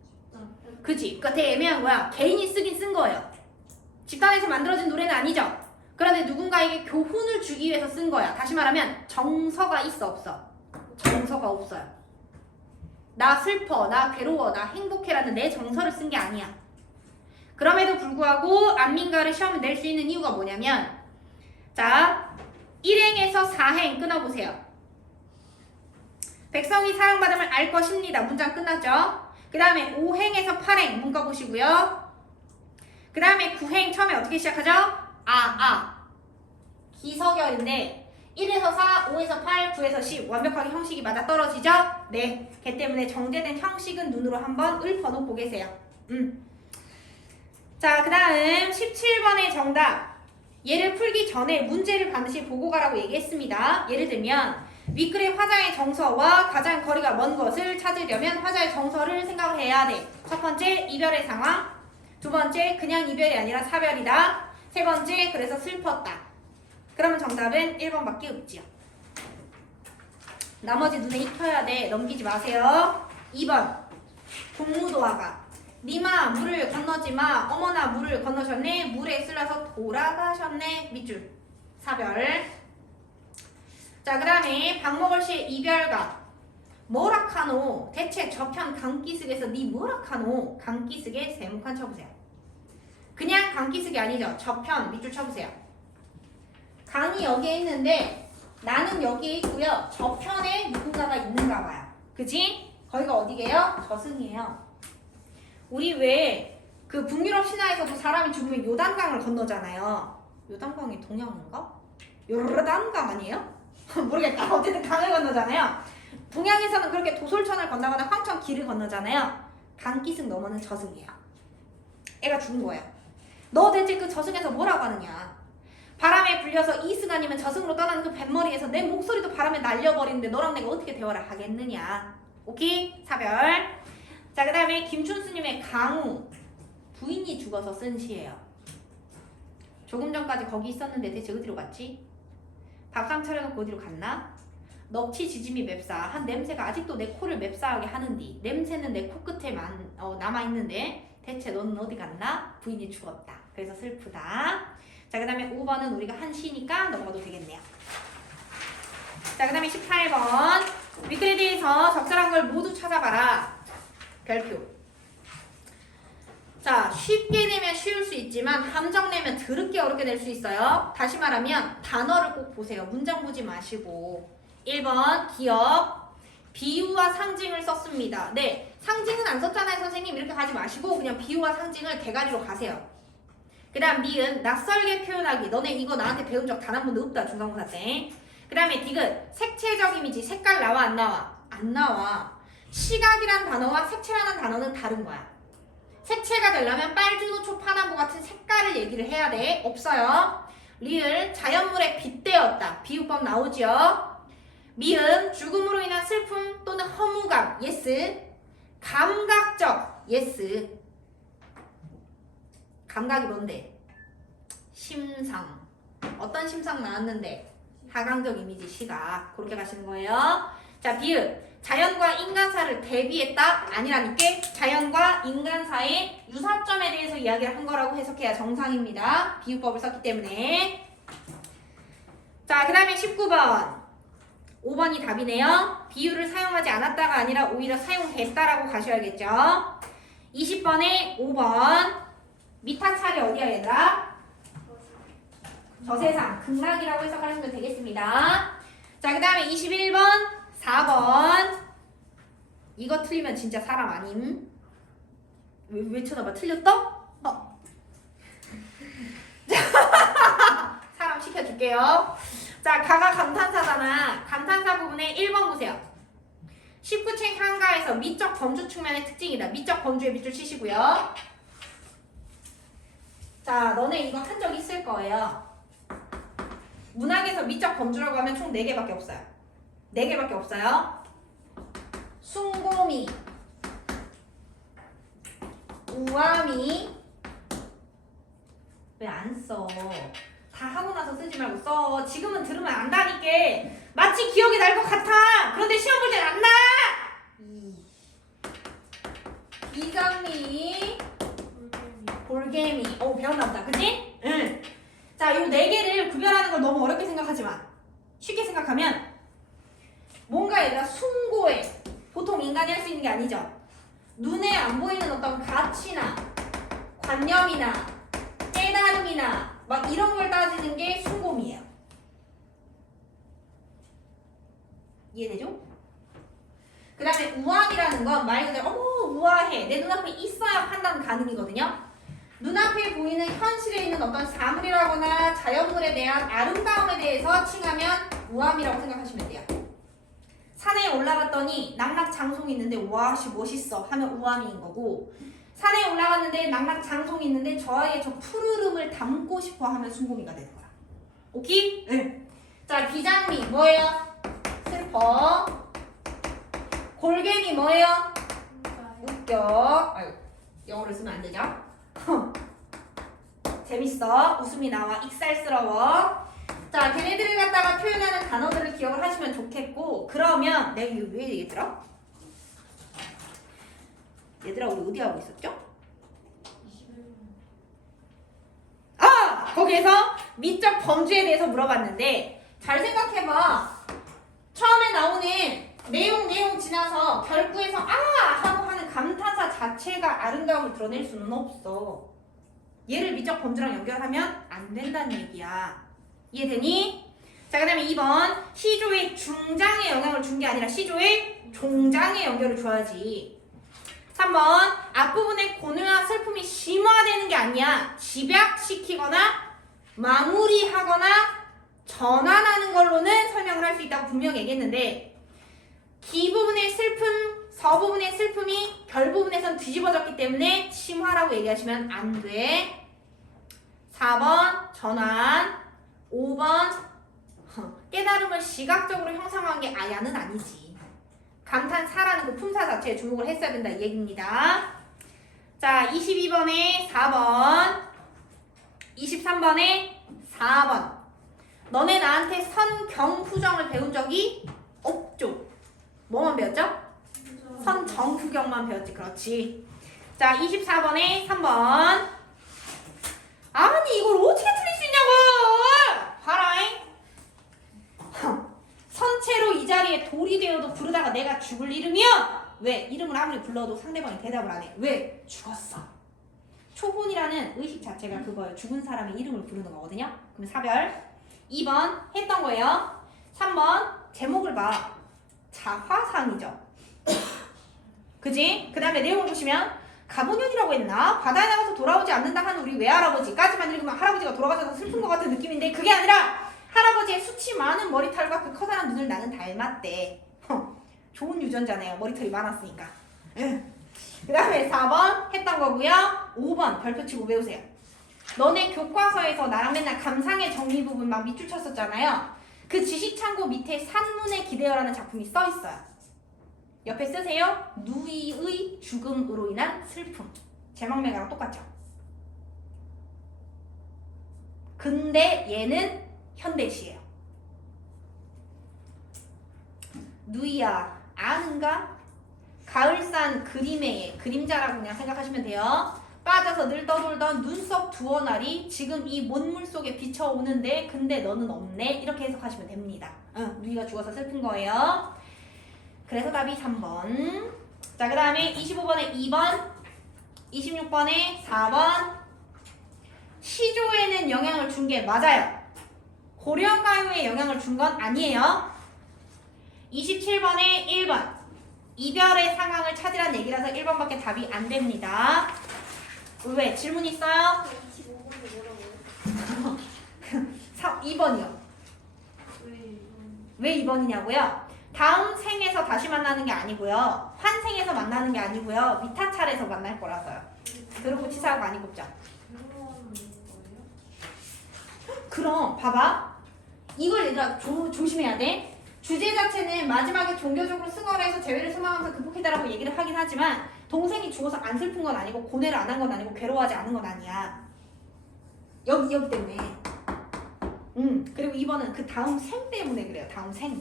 그치? 그러니까 되게 애매한 거야. 개인이 쓰긴 쓴 거예요. 집단에서 만들어진 노래는 아니죠? 그런데 누군가에게 교훈을 주기 위해서 쓴 거야. 다시 말하면 정서가 있어, 없어? 정서가 없어요. 나 슬퍼, 나 괴로워, 나 행복해라는 내 정서를 쓴 게 아니야. 그럼에도 불구하고 안민가를 시험에 낼 수 있는 이유가 뭐냐면, 자, 1행에서 4행 끊어보세요. 백성이 사랑받음을 알 것입니다. 문장 끝났죠? 그 다음에 5행에서 8행 문과 보시고요. 그 다음에 9행 처음에 어떻게 시작하죠? 기서결인데 1에서 4, 5에서 8, 9에서 10 완벽하게 형식이 맞아 떨어지죠? 네. 걔 때문에 정제된 형식은 눈으로 한번 읊어놓고 계세요. 자, 그 다음 17번의 정답. 얘를 풀기 전에 문제를 반드시 보고 가라고 얘기했습니다. 예를 들면 윗글의 화자의 정서와 가장 거리가 먼 것을 찾으려면 화자의 정서를 생각을 해야 돼. 첫 번째, 이별의 상황. 두 번째, 그냥 이별이 아니라 사별이다. 세 번째, 그래서 슬펐다. 그러면 정답은 1번밖에 없지요. 나머지 눈에 익혀야 돼. 넘기지 마세요. 2번, 동무도화가. 니마 물을 건너지마. 어머나 물을 건너셨네. 물에 쓸려서 돌아가셨네. 밑줄. 사별. 자, 그 다음에 박목월 씨의 이별가. 뭐라카노. 대체 저편 강기슭에서 니 뭐라카노. 강기슭에 세목한 쳐보세요. 그냥 강기슭이 아니죠. 저편 밑줄 쳐보세요. 강이 여기에 있는데 나는 여기에 있고요. 저편에 누군가가 있는가 봐요. 그치? 거기가 어디게요? 저승이에요. 우리 왜 그 북유럽 신화에서도 사람이 죽으면 요단강을 건너잖아요. 요단강이 동양인가? 요르단강 아니에요? 모르겠다. 어쨌든 강을 건너잖아요. 동양에서는 그렇게 도솔천을 건너거나 황천 길을 건너잖아요. 강기슭 넘어는 저승이에요. 애가 죽은 거예요. 너 대체 그 저승에서 뭐라고 하느냐? 바람에 불려서 이승 아니면 저승으로 떠나는 그 뱃머리에서 내 목소리도 바람에 날려버리는데 너랑 내가 어떻게 대화를 하겠느냐? 오케이? 사별. 자, 그 다음에 김춘수님의 강우. 부인이 죽어서 쓴 시예요. 조금 전까지 거기 있었는데 대체 어디로 갔지? 밥상 차려놓고 어디로 갔나? 넙치 지짐이 맵싸한 냄새가 아직도 내 코를 맵싸하게 하는디 냄새는 내 코끝에 남아있는데 대체 너는 어디 갔나? 부인이 죽었다. 그래서 슬프다. 자, 그 다음에 5번은 우리가 한 시니까 넘어가도 되겠네요. 자, 그 다음에 18번 위크레디에서 적절한 걸 모두 찾아봐라. 별표. 자, 쉽게 내면 쉬울 수 있지만 함정 내면 더럽게 어렵게 낼 수 있어요. 다시 말하면 단어를 꼭 보세요. 문장 보지 마시고. 1번 기억. 비유와 상징을 썼습니다. 네, 상징은 안 썼잖아요 선생님. 이렇게 가지 마시고 그냥 비유와 상징을 대가리로 가세요. 그 다음 니은 낯설게 표현하기. 너네 이거 나한테 배운 적 단 한 번도 없다 중간고사 때. 그 다음에 디귿 색채적 이미지. 색깔 나와 안 나와? 안 나와. 시각이란 단어와 색채라는 단어는 다른 거야. 색채가 되려면 빨주노 초파남보 같은 색깔을 얘기를 해야 돼. 없어요. 리을 자연물에 빗대었다. 비유법 나오죠. 미음 죽음으로 인한 슬픔 또는 허무감. 예스. 감각적. 예스. 감각이 뭔데? 심상. 어떤 심상 나왔는데? 하강적 이미지 시각. 그렇게 가시는 거예요. 자, 비읍. 자연과 인간사를 대비했다? 아니라니까. 자연과 인간사의 유사점에 대해서 이야기를 한 거라고 해석해야 정상입니다. 비유법을 썼기 때문에. 자, 그 다음에 19번. 5번이 답이네요. 비유를 사용하지 않았다가 아니라 오히려 사용했다라고 가셔야겠죠. 20번에 5번. 미타찰이 어디야 얘들아? 저세상. 극락이라고 해석하시면 되겠습니다. 자, 그 다음에 21번. 4번. 이거 틀리면 진짜 사람 아님. 왜 쳐다봐? 틀렸어? 사람 시켜줄게요. 자, 가가 감탄사잖아. 감탄사 부분에 1번 보세요. 19책 한가에서 미적 범주 측면의 특징이다. 미적 범주의 밑줄 치시고요. 자, 너네 이거 한 적 있을 거예요. 문학에서 미적 범주라고 하면 총 4개밖에 없어요. 4개밖에 없어요. 숭고미, 우아미. 왜 안 써? 다 하고 나서 쓰지 말고 써. 지금은 들으면 안다니까. 마치 기억이 날 것 같아. 그런데 시험 볼 땐 안 나. 비장미, 볼개미. 배웠나 보다. 그치? 응. 자, 요 4개를 구별하는 걸 너무 어렵게 생각하지 마. 쉽게 생각하면 뭔가 얘들아 숭고해. 보통 인간이 할 수 있는 게 아니죠. 눈에 안 보이는 어떤 가치나 관념이나 깨달음이나 막 이런 걸 따지는 게 숭고미예요. 이해되죠? 그 다음에 우아이라는 건 말 그대로 우아해. 내 눈앞에 있어야 판단 가능이거든요. 눈앞에 보이는 현실에 있는 어떤 사물이라거나 자연물에 대한 아름다움에 대해서 칭하면 우아미라고 생각하시면 돼요. 산에 올라갔더니 낙낙장송이 있는데 와씨 멋있어 하면 우아미인 거고, 산에 올라갔는데 낙낙장송이 있는데 저 아이의 저 푸르름을 담고 싶어 하면 숭고미가 되는 거야. 오케이? 응. 자, 비장미 뭐예요? 슬퍼. 골개미 뭐예요? 웃겨. 아유, 영어를 쓰면 안 되죠? 재밌어. 웃음이 나와. 익살스러워. 자, 걔네들을 갖다가 표현하는 단어들을 기억을 하시면 좋겠고, 그러면 내가 이거 왜 얘기했더라? 얘들아, 우리 어디 하고 있었죠? 거기에서 미적 범주에 대해서 물어봤는데, 잘 생각해봐. 처음에 나오는 내용 지나서 결구에서 하고 하는 감탄사 자체가 아름다움을 드러낼 수는 없어. 얘를 미적 범주랑 연결하면 안 된다는 얘기야. 이해되니? 자, 그 다음에 2번. 시조의 중장에 영향을 준 게 아니라 시조의 종장에 연결을 줘야지. 3번 앞부분에 고뇌와 슬픔이 심화되는 게 아니야. 집약시키거나 마무리하거나 전환하는 걸로는 설명을 할 수 있다고 분명히 얘기했는데 기 부분의 슬픔, 서 부분의 슬픔이 결 부분에선 뒤집어졌기 때문에 심화라고 얘기하시면 안 돼. 4번 전환, 5번 깨달음을 시각적으로 형성한 게 아야는 아니지. 감탄사라는 그 품사 자체에 주목을 했어야 된다 이 얘기입니다. 자, 22번에 4번, 23번에 4번. 너네 나한테 선경후정을 배운 적이 없죠? 뭐만 배웠죠? 선정후경만 배웠지. 그렇지. 자, 24번에 3번. 아니 이걸 어떻게 틀릴 수 있냐고! 봐라잉. 선체로 이 자리에 돌이 되어도 부르다가 내가 죽을 이름이야? 왜? 이름을 아무리 불러도 상대방이 대답을 안 해. 왜? 죽었어. 초혼이라는 의식 자체가 그거예요. 죽은 사람의 이름을 부르는 거거든요. 그럼 사별. 2번 했던 거예요. 3번 제목을 봐. 자화상이죠. 그지? 그 다음에 내용을 보시면 가보년이라고 했나? 바다에 나가서 돌아오지 않는다 하는 우리 외할아버지까지만 읽으면 할아버지가 돌아가셔서 슬픈 것 같은 느낌인데 그게 아니라 할아버지의 수치 많은 머리털과 그 커다란 눈을 나는 닮았대. 좋은 유전자네요. 머리털이 많았으니까. 그 다음에 4번 했던 거고요. 5번 별표 치고 외우세요. 너네 교과서에서 나랑 맨날 감상의 정리 부분 막 밑줄 쳤었잖아요. 그 지식창고 밑에 산문에 기대어라는 작품이 써 있어요. 옆에 쓰세요. 누이의 죽음으로 인한 슬픔. 제막매가랑 똑같죠? 근데 얘는 현대시예요. 누이야 아는가? 가을산 그림의 그림자라고 그냥 생각하시면 돼요. 빠져서 늘 떠돌던 눈썹 두어 날이 지금 이 mon물 속에 비쳐오는데 근데 너는 없네. 이렇게 해석하시면 됩니다. 누이가 죽어서 슬픈 거예요. 그래서 답이 3번. 자, 그 다음에 25번에 2번, 26번에 4번. 시조에는 영향을 준 게 맞아요. 고려가요에 영향을 준 건 아니에요. 27번에 1번. 이별의 상황을 찾으란 얘기라서 1번밖에 답이 안 됩니다. 왜? 질문 있어요? 25번이 뭐라고요? 2번이요. 왜 2번이냐고요? 다음 생에서 다시 만나는 게 아니고요. 환생에서 만나는 게 아니고요. 미타 차례에서 만날 거라서요. 그리고 치사하고 많이 곱죠. 그럼 봐봐. 이걸 얘들아 조심해야 돼. 주제 자체는 마지막에 종교적으로 승화를 해서 재회를 소망하면서 극복해달라고 얘기를 하긴 하지만 동생이 죽어서 안 슬픈 건 아니고 고뇌를 안 한 건 아니고 괴로워하지 않은 건 아니야. 여기 때문에. 그리고 2번은 그 다음 생 때문에 그래요. 다음 생.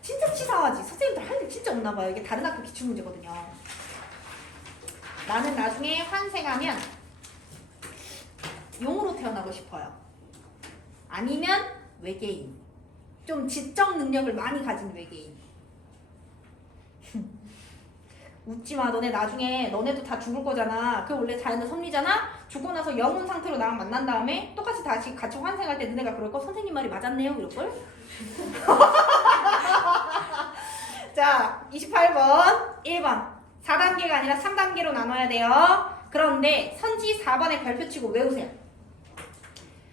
진짜 치사하지. 선생님들 할 일 진짜 없나봐요. 이게 다른 학교 기출문제거든요. 나는 나중에 환생하면 용으로 태어나고 싶어요. 아니면 외계인. 좀 지적 능력을 많이 가진 외계인. 웃지마. 너네 나중에 너네도 다 죽을 거잖아. 그게 원래 자연의 섭리잖아. 죽고 나서 영혼 상태로 나랑 만난 다음에 똑같이 다시 같이 환생할 때 너네가 그럴 거 선생님 말이 맞았네요 이럴걸? 자, 28번 1번 4단계가 아니라 3단계로 나눠야 돼요. 그런데 선지 4번에 별표 치고 외우세요.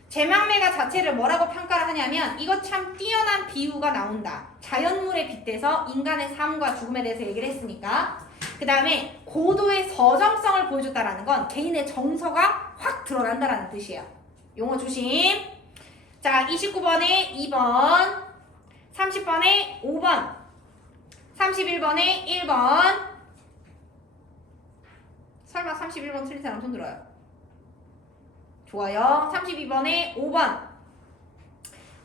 제망매가 자체를 뭐라고 평가를 하냐면 이거 참 뛰어난 비유가 나온다. 자연물에 빗대서 인간의 삶과 죽음에 대해서 얘기를 했으니까. 그 다음에 고도의 서정성을 보여줬다라는 건 개인의 정서가 확 드러난다라는 뜻이에요. 용어 조심. 자, 29번에 2번, 30번에 5번, 31번에 1번. 설마 31번 틀린 사람 손 들어요. 좋아요. 32번에 5번,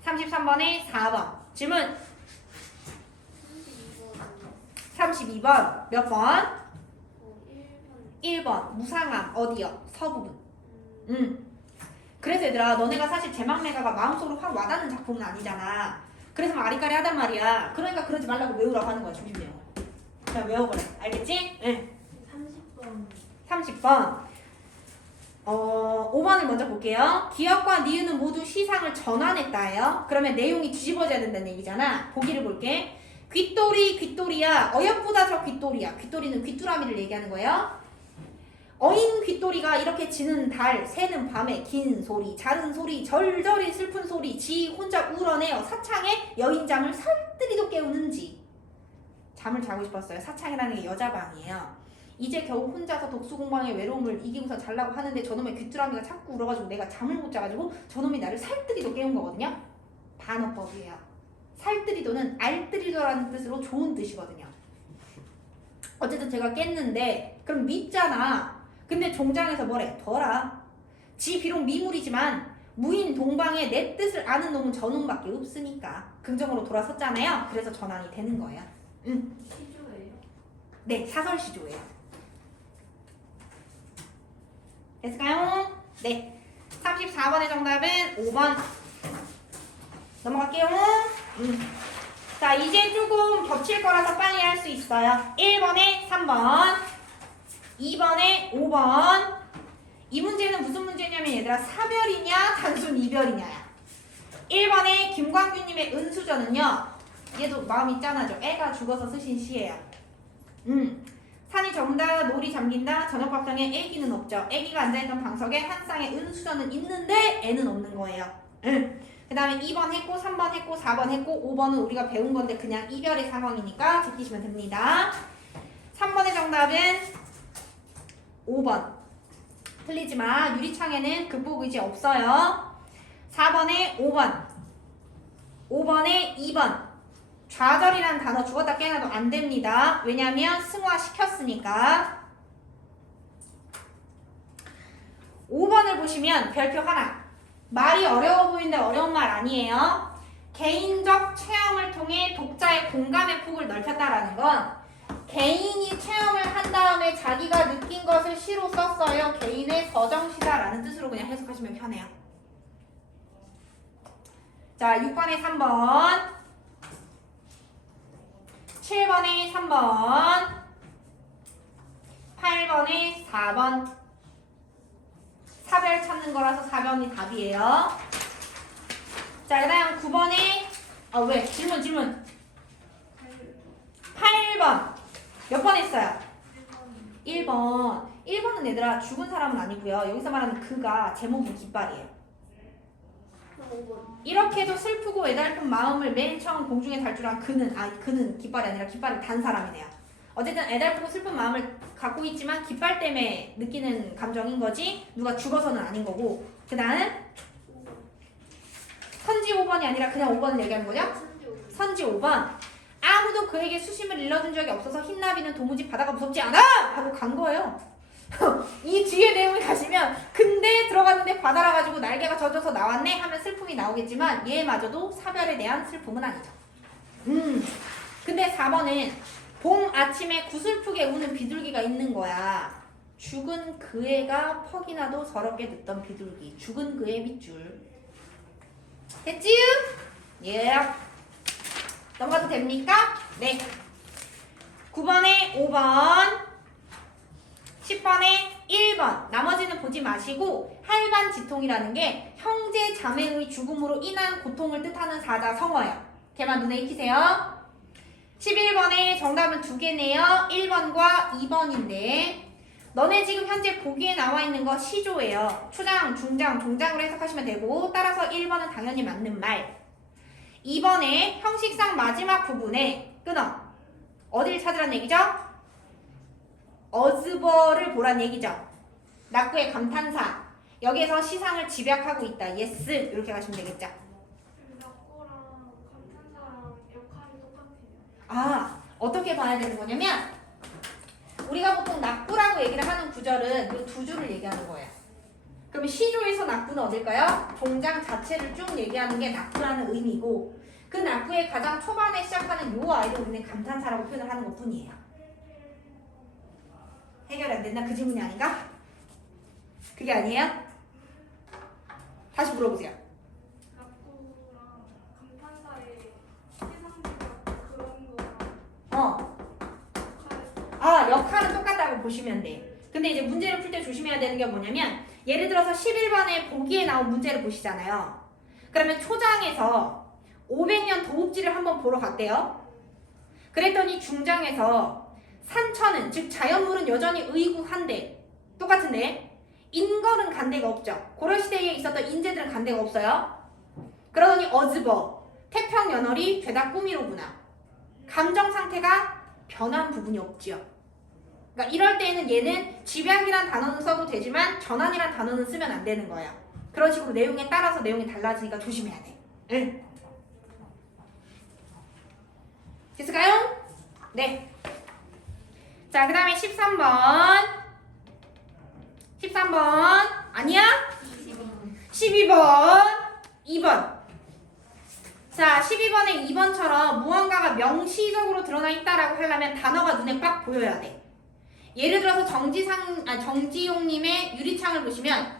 33번에 4번. 질문. 32번 몇 번? 1번 무상함. 어디요? 서부분. 그래서 얘들아 너네가 사실 제막매가가 마음속으로 확 와닿는 작품은 아니잖아. 그래서 막 아리까리 하단 말이야. 그러니까 그러지 말라고 외우라고 하는 거야. 중심 내용. 그냥 외워버려. 알겠지? 응. 30번 5번을 먼저 볼게요. 기억과 니은은 모두 시상을 전환했다예요. 그러면 내용이 뒤집어져야 된다는 얘기잖아. 보기를 볼게. 귓돌이 귓돌이야. 어여쁘다 저 귓돌이야. 귓돌이는 귀뚜라미를 얘기하는 거예요. 어인 귓돌이가 이렇게 지는 달, 새는 밤에 긴 소리, 작은 소리, 절절히 슬픈 소리, 지 혼자 울어내어 사창에 여인잠을 살뜰히도 깨우는지. 잠을 자고 싶었어요. 사창이라는 게 여자 방이에요. 이제 겨우 혼자서 독수공방의 외로움을 이기고서 자려고 하는데 저놈의 귀뚜라미가 자꾸 울어가지고 내가 잠을 못 자가지고 저놈이 나를 살뜰히도 깨운 거거든요. 반어법이에요. 살뜰히도는 알뜰히도라는 뜻으로 좋은 뜻이거든요. 어쨌든 제가 깼는데 그럼 밉잖아. 근데 종장에서 뭐래? 덜아. 지 비록 미물이지만 무인 동방에 내 뜻을 아는 놈은 저놈밖에 없으니까 긍정으로 돌아섰잖아요. 그래서 전환이 되는 거예요. 시조예요? 네, 사설시조예요. 됐을까요? 네. 34번의 정답은 5번. 넘어갈게요. 자, 이제 조금 겹칠 거라서 빨리 할 수 있어요. 1번에 3번, 2번에 5번. 이 문제는 무슨 문제냐면 얘들아 사별이냐 단순 이별이냐야. 1번에 김광규님의 은수저는요. 얘도 마음이 짠하죠. 애가 죽어서 쓰신 시예요. 산이 정다 놀이 잠긴다 저녁밥상에 애기는 없죠. 애기가 앉아있던 방석에 한 쌍의 은수저는 있는데 애는 없는 거예요. 그 다음에 2번 했고 3번 했고 4번 했고 5번은 우리가 배운 건데 그냥 이별의 상황이니까 제끼시면 됩니다. 3번의 정답은 5번. 틀리지마. 유리창에는 극복 의지 없어요. 4번에 5번. 5번에 2번. 좌절이라는 단어 죽었다 깨어나도 안 됩니다. 왜냐면 승화시켰으니까. 5번을 보시면 별표 하나. 말이 어려워 보이는데 어려운 말 아니에요. 개인적 체험을 통해 독자의 공감의 폭을 넓혔다라는 건 개인이 체험을 한 다음에 자기가 느낀 것을 시로 썼어요. 개인의 서정시다라는 뜻으로 그냥 해석하시면 편해요. 자, 6번에 3번, 7번에 3번, 8번에 4번. 사별 찾는 거라서 4번이 답이에요. 자, 그 다음 9번에 왜? 질문 8번 몇 번 했어요? 1번. 1번은 얘들아 죽은 사람은 아니고요. 여기서 말하는 그가 제목이 깃발이에요. 5번. 이렇게도 슬프고 애달픈 마음을 맨 처음 공중에 탈출한 그는 깃발이 아니라 깃발을 단 사람이네요. 어쨌든 애달프고 슬픈 마음을 갖고 있지만 깃발 때문에 느끼는 감정인 거지 누가 죽어서는 아닌 거고. 그 다음 선지 5번이 아니라 그냥 5번을 얘기하는 거죠? 선지 5번. 아무도 그에게 수심을 일러준 적이 없어서 흰나비는 도무지 바다가 무섭지 않아! 하고 간 거예요. 이 뒤에 내용을 가시면 근데 들어갔는데 바다라 가지고 날개가 젖어서 나왔네 하면 슬픔이 나오겠지만 얘마저도 사별에 대한 슬픔은 아니죠. 근데 4번은 봄 아침에 구슬프게 우는 비둘기가 있는 거야. 죽은 그 애가 퍽이나도 서럽게 듣던 비둘기. 죽은 그의 밑줄. 됐지요? 예. 넘어가도 됩니까? 네. 9번에 5번, 10번에 1번. 나머지는 보지 마시고 할반지통이라는 게 형제 자매의 죽음으로 인한 고통을 뜻하는 사자성어예요. 걔만 눈에 익히세요. 11번에 정답은 두 개네요. 1번과 2번인데 너네 지금 현재 보기에 나와 있는 거 시조예요. 초장, 중장, 종장으로 해석하시면 되고 따라서 1번은 당연히 맞는 말. 2번에 형식상 마지막 부분에 끊어. 어디를 찾으란 얘기죠? 어즈버를 보란 얘기죠. 낙구의 감탄사. 여기에서 시상을 집약하고 있다. 예스. 이렇게 가시면 되겠죠. 낙고랑 감탄사랑 역할이 똑같아요. 아, 어떻게 봐야 되는 거냐면 우리가 보통 낙구라고 얘기를 하는 구절은 이 두 줄을 얘기하는 거예요. 그럼 시조에서 낙구는 어딜까요? 종장 자체를 쭉 얘기하는 게 낙구라는 의미고 그 낙구의 가장 초반에 시작하는 요 아이를 우리는 감탄사라고 표현을 하는 것 뿐이에요. 해결이 안 된다? 그 질문이 아닌가? 그게 아니에요? 다시 물어보세요. 낙고랑 감탄사의 시상비가 그런 거랑 어. 역할. 역할은 똑같다고 보시면 돼. 근데 이제 문제를 풀 때 조심해야 되는 게 뭐냐면 예를 들어서 11번에 보기에 나온 문제를 보시잖아요. 그러면 초장에서 500년 도읍지를 한번 보러 갔대요. 그랬더니 중장에서 산천은 즉 자연물은 여전히 의구한데 똑같은데 인걸은 간대가 없죠. 고려시대에 있었던 인재들은 간대가 없어요. 그러더니 어즈버 태평연월이 죄다 꿈이로구나. 감정 상태가 변한 부분이 없지요. 그러니까 이럴 때에는 얘는 집약이란 단어는 써도 되지만 전환이란 단어는 쓰면 안 되는 거야. 그런 식으로 내용에 따라서 내용이 달라지니까 조심해야 돼. 응. 됐을까요? 네. 자, 그 다음에 13번. 13번. 아니야? 12번. 2번. 자, 12번에 2번처럼 무언가가 명시적으로 드러나 있다라고 하려면 단어가 눈에 빡 보여야 돼. 예를 들어서 정지용님의 유리창을 보시면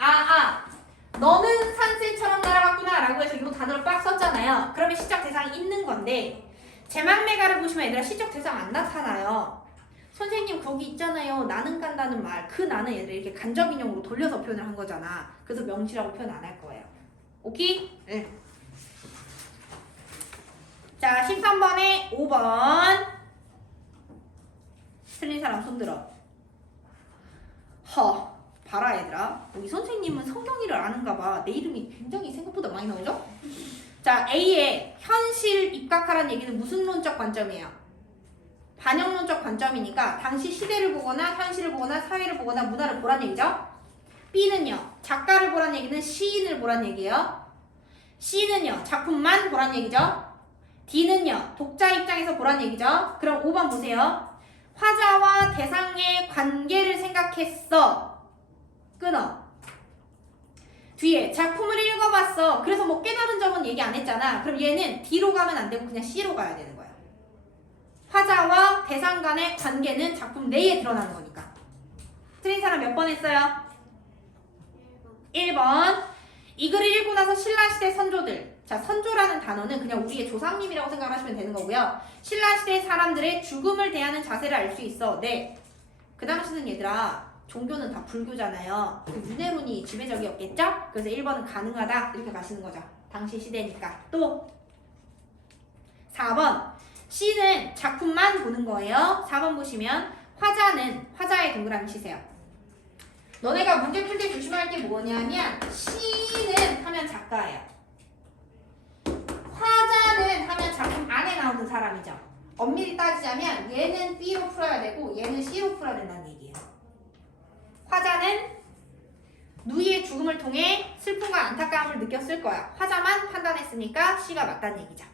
너는 산새처럼 날아갔구나 라고 해서 이 단어를 빡 썼잖아요. 그러면 시적 대상이 있는 건데 제망매가를 보시면 얘들아 시적 대상 안 나타나요. 선생님 거기 있잖아요. 나는 간다는 말. 그 나는 얘들 이렇게 간접 인용으로 돌려서 표현을 한 거잖아. 그래서 명시라고 표현 안 할 거예요. 오케이? 네. 자, 13번에 5번. 틀린 사람 손들어. 봐라 얘들아. 우리 선생님은 성경이를 아는가 봐. 내 이름이 굉장히 생각보다 많이 나오죠? 자, A에 현실 입각하라는 얘기는 무슨 론적 관점이에요? 반영론적 관점이니까 당시 시대를 보거나 현실을 보거나 사회를 보거나 문화를 보란 얘기죠? B는요. 작가를 보란 얘기는 시인을 보란 얘기예요. C는요. 작품만 보란 얘기죠? D는요. 독자 입장에서 보란 얘기죠? 그럼 5번 보세요. 화자와 대상의 관계를 생각했어. 끊어. 뒤에 작품을 읽어봤어. 그래서 뭐 깨달은 점은 얘기 안 했잖아. 그럼 얘는 D로 가면 안 되고 그냥 C로 가야 되는 거야. 화자와 대상 간의 관계는 작품 내에 드러나는 거니까. 틀린 사람 몇 번 했어요? 1번. 이 글을 읽고 나서 신라시대 선조들. 자, 선조라는 단어는 그냥 우리의 조상님이라고 생각하시면 되는 거고요. 신라시대 사람들의 죽음을 대하는 자세를 알 수 있어. 네. 그 당시는 얘들아 종교는 다 불교잖아요. 그 윤회론이 지배적이었겠죠? 그래서 1번은 가능하다 이렇게 가시는 거죠. 당시 시대니까. 또 4번. C는 작품만 보는 거예요. 4번 보시면 화자는 화자의 동그라미 치세요. 너네가 문제 풀 때 조심할 게 뭐냐면 C는 하면 작가예요. 화자는 하면 작품 안에 나오는 사람이죠. 엄밀히 따지자면 얘는 B로 풀어야 되고 얘는 C로 풀어야 된다는 얘기예요. 화자는 누이의 죽음을 통해 슬픔과 안타까움을 느꼈을 거야. 화자만 판단했으니까 C가 맞다는 얘기죠.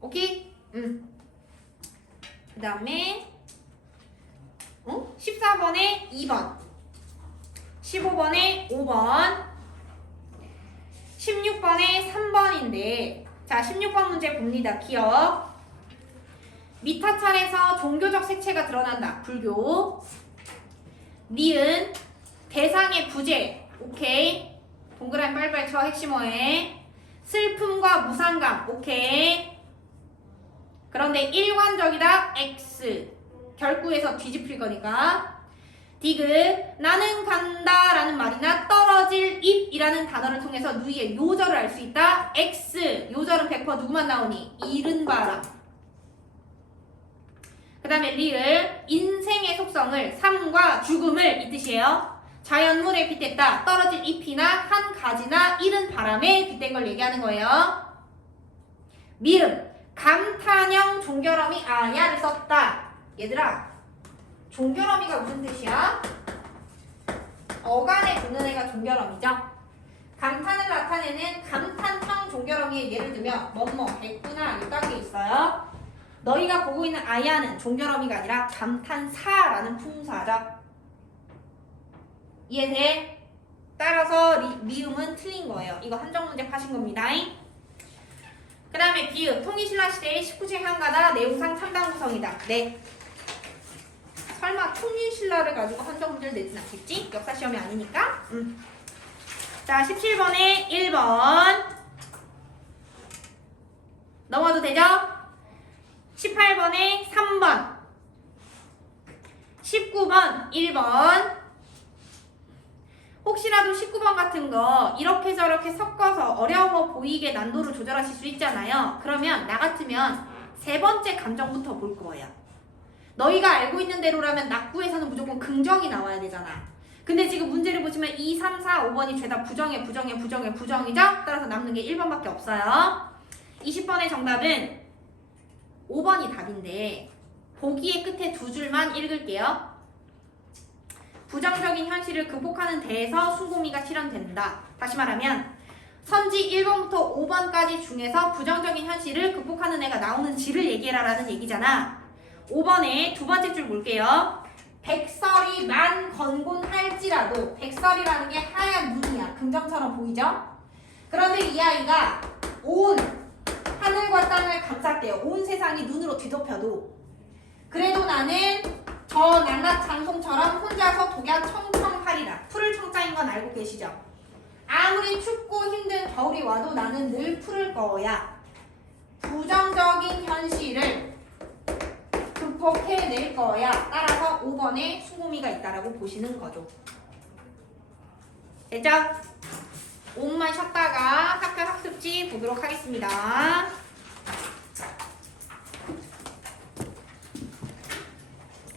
오케이? 그 다음에 14번에 2번 15번에 5번 16번에 3번인데 자 16번 문제 봅니다. 기억 미타찰에서 종교적 색채가 드러난다. 불교 니은 대상의 부재 오케이 동그라미 빨리빨리 쳐 핵심어에 슬픔과 무상감 오케이 그런데 일관적이다 X 결구에서 뒤집힐 거니까 디귿 나는 간다 라는 말이나 떨어질 잎이라는 단어를 통해서 누이의 요절을 알 수 있다 X 요절은 100% 누구만 나오니 이른 바람 그 다음에 리을 인생의 속성을 삶과 죽음을 이 뜻이에요. 자연물에 빗댔다 떨어질 잎이나 한 가지나 이른 바람에 빗댄 걸 얘기하는 거예요. 미음 감탄형 종결어미 아야를 썼다. 얘들아 종결어미가 무슨 뜻이야? 어간에 붙는 애가 종결어미죠. 감탄을 나타내는 감탄형 종결어미의 예를 들면 뭐뭐 했구나 이딴 게 있어요. 너희가 보고 있는 아야는 종결어미가 아니라 감탄사라는 품사죠. 이해돼? 따라서 미음은 틀린 거예요. 이거 한정 문제 파신 겁니다. 그 다음에 비읍 통일신라시대의 19세 향가다 내용상 3단 구성이다. 네. 설마 통일신라를 가지고 한정 문제를 내진 않겠지? 역사 시험이 아니니까. 자 17번에 1번 넘어도 되죠? 18번에 3번 19번 1번 혹시라도 19번 같은 거 이렇게 저렇게 섞어서 어려워 보이게 난도를 조절하실 수 있잖아요. 그러면 나 같으면 세 번째 감정부터 볼 거예요. 너희가 알고 있는 대로라면 낙구에서는 무조건 긍정이 나와야 되잖아. 근데 지금 문제를 보시면 2, 3, 4, 5번이 죄다 부정이죠? 따라서 남는 게 1번밖에 없어요. 20번의 정답은 5번이 답인데 보기의 끝에 두 줄만 읽을게요. 부정적인 현실을 극복하는 데에서 수고미가 실현된다. 다시 말하면 선지 1번부터 5번까지 중에서 부정적인 현실을 극복하는 애가 나오는 지를 얘기해라 라는 얘기잖아. 5번에 두 번째 줄 볼게요. 백설이 만 건곤할지라도, 백설이라는 게 하얀 눈이야. 긍정처럼 보이죠? 그런데 이 아이가 온 하늘과 땅을 감쌌대요. 온 세상이 눈으로 뒤덮여도. 그래도 나는 저 낱낱 장송처럼 혼자서 독야 청청하리라. 푸를 청자인 건 알고 계시죠? 아무리 춥고 힘든 겨울이 와도 나는 늘 푸를 거야. 부정적인 현실을 극복해낼 거야. 따라서 5번에 수고미가 있다라고 보시는 거죠. 됐죠? 5분만 쉬었다가 학교 학습지 보도록 하겠습니다.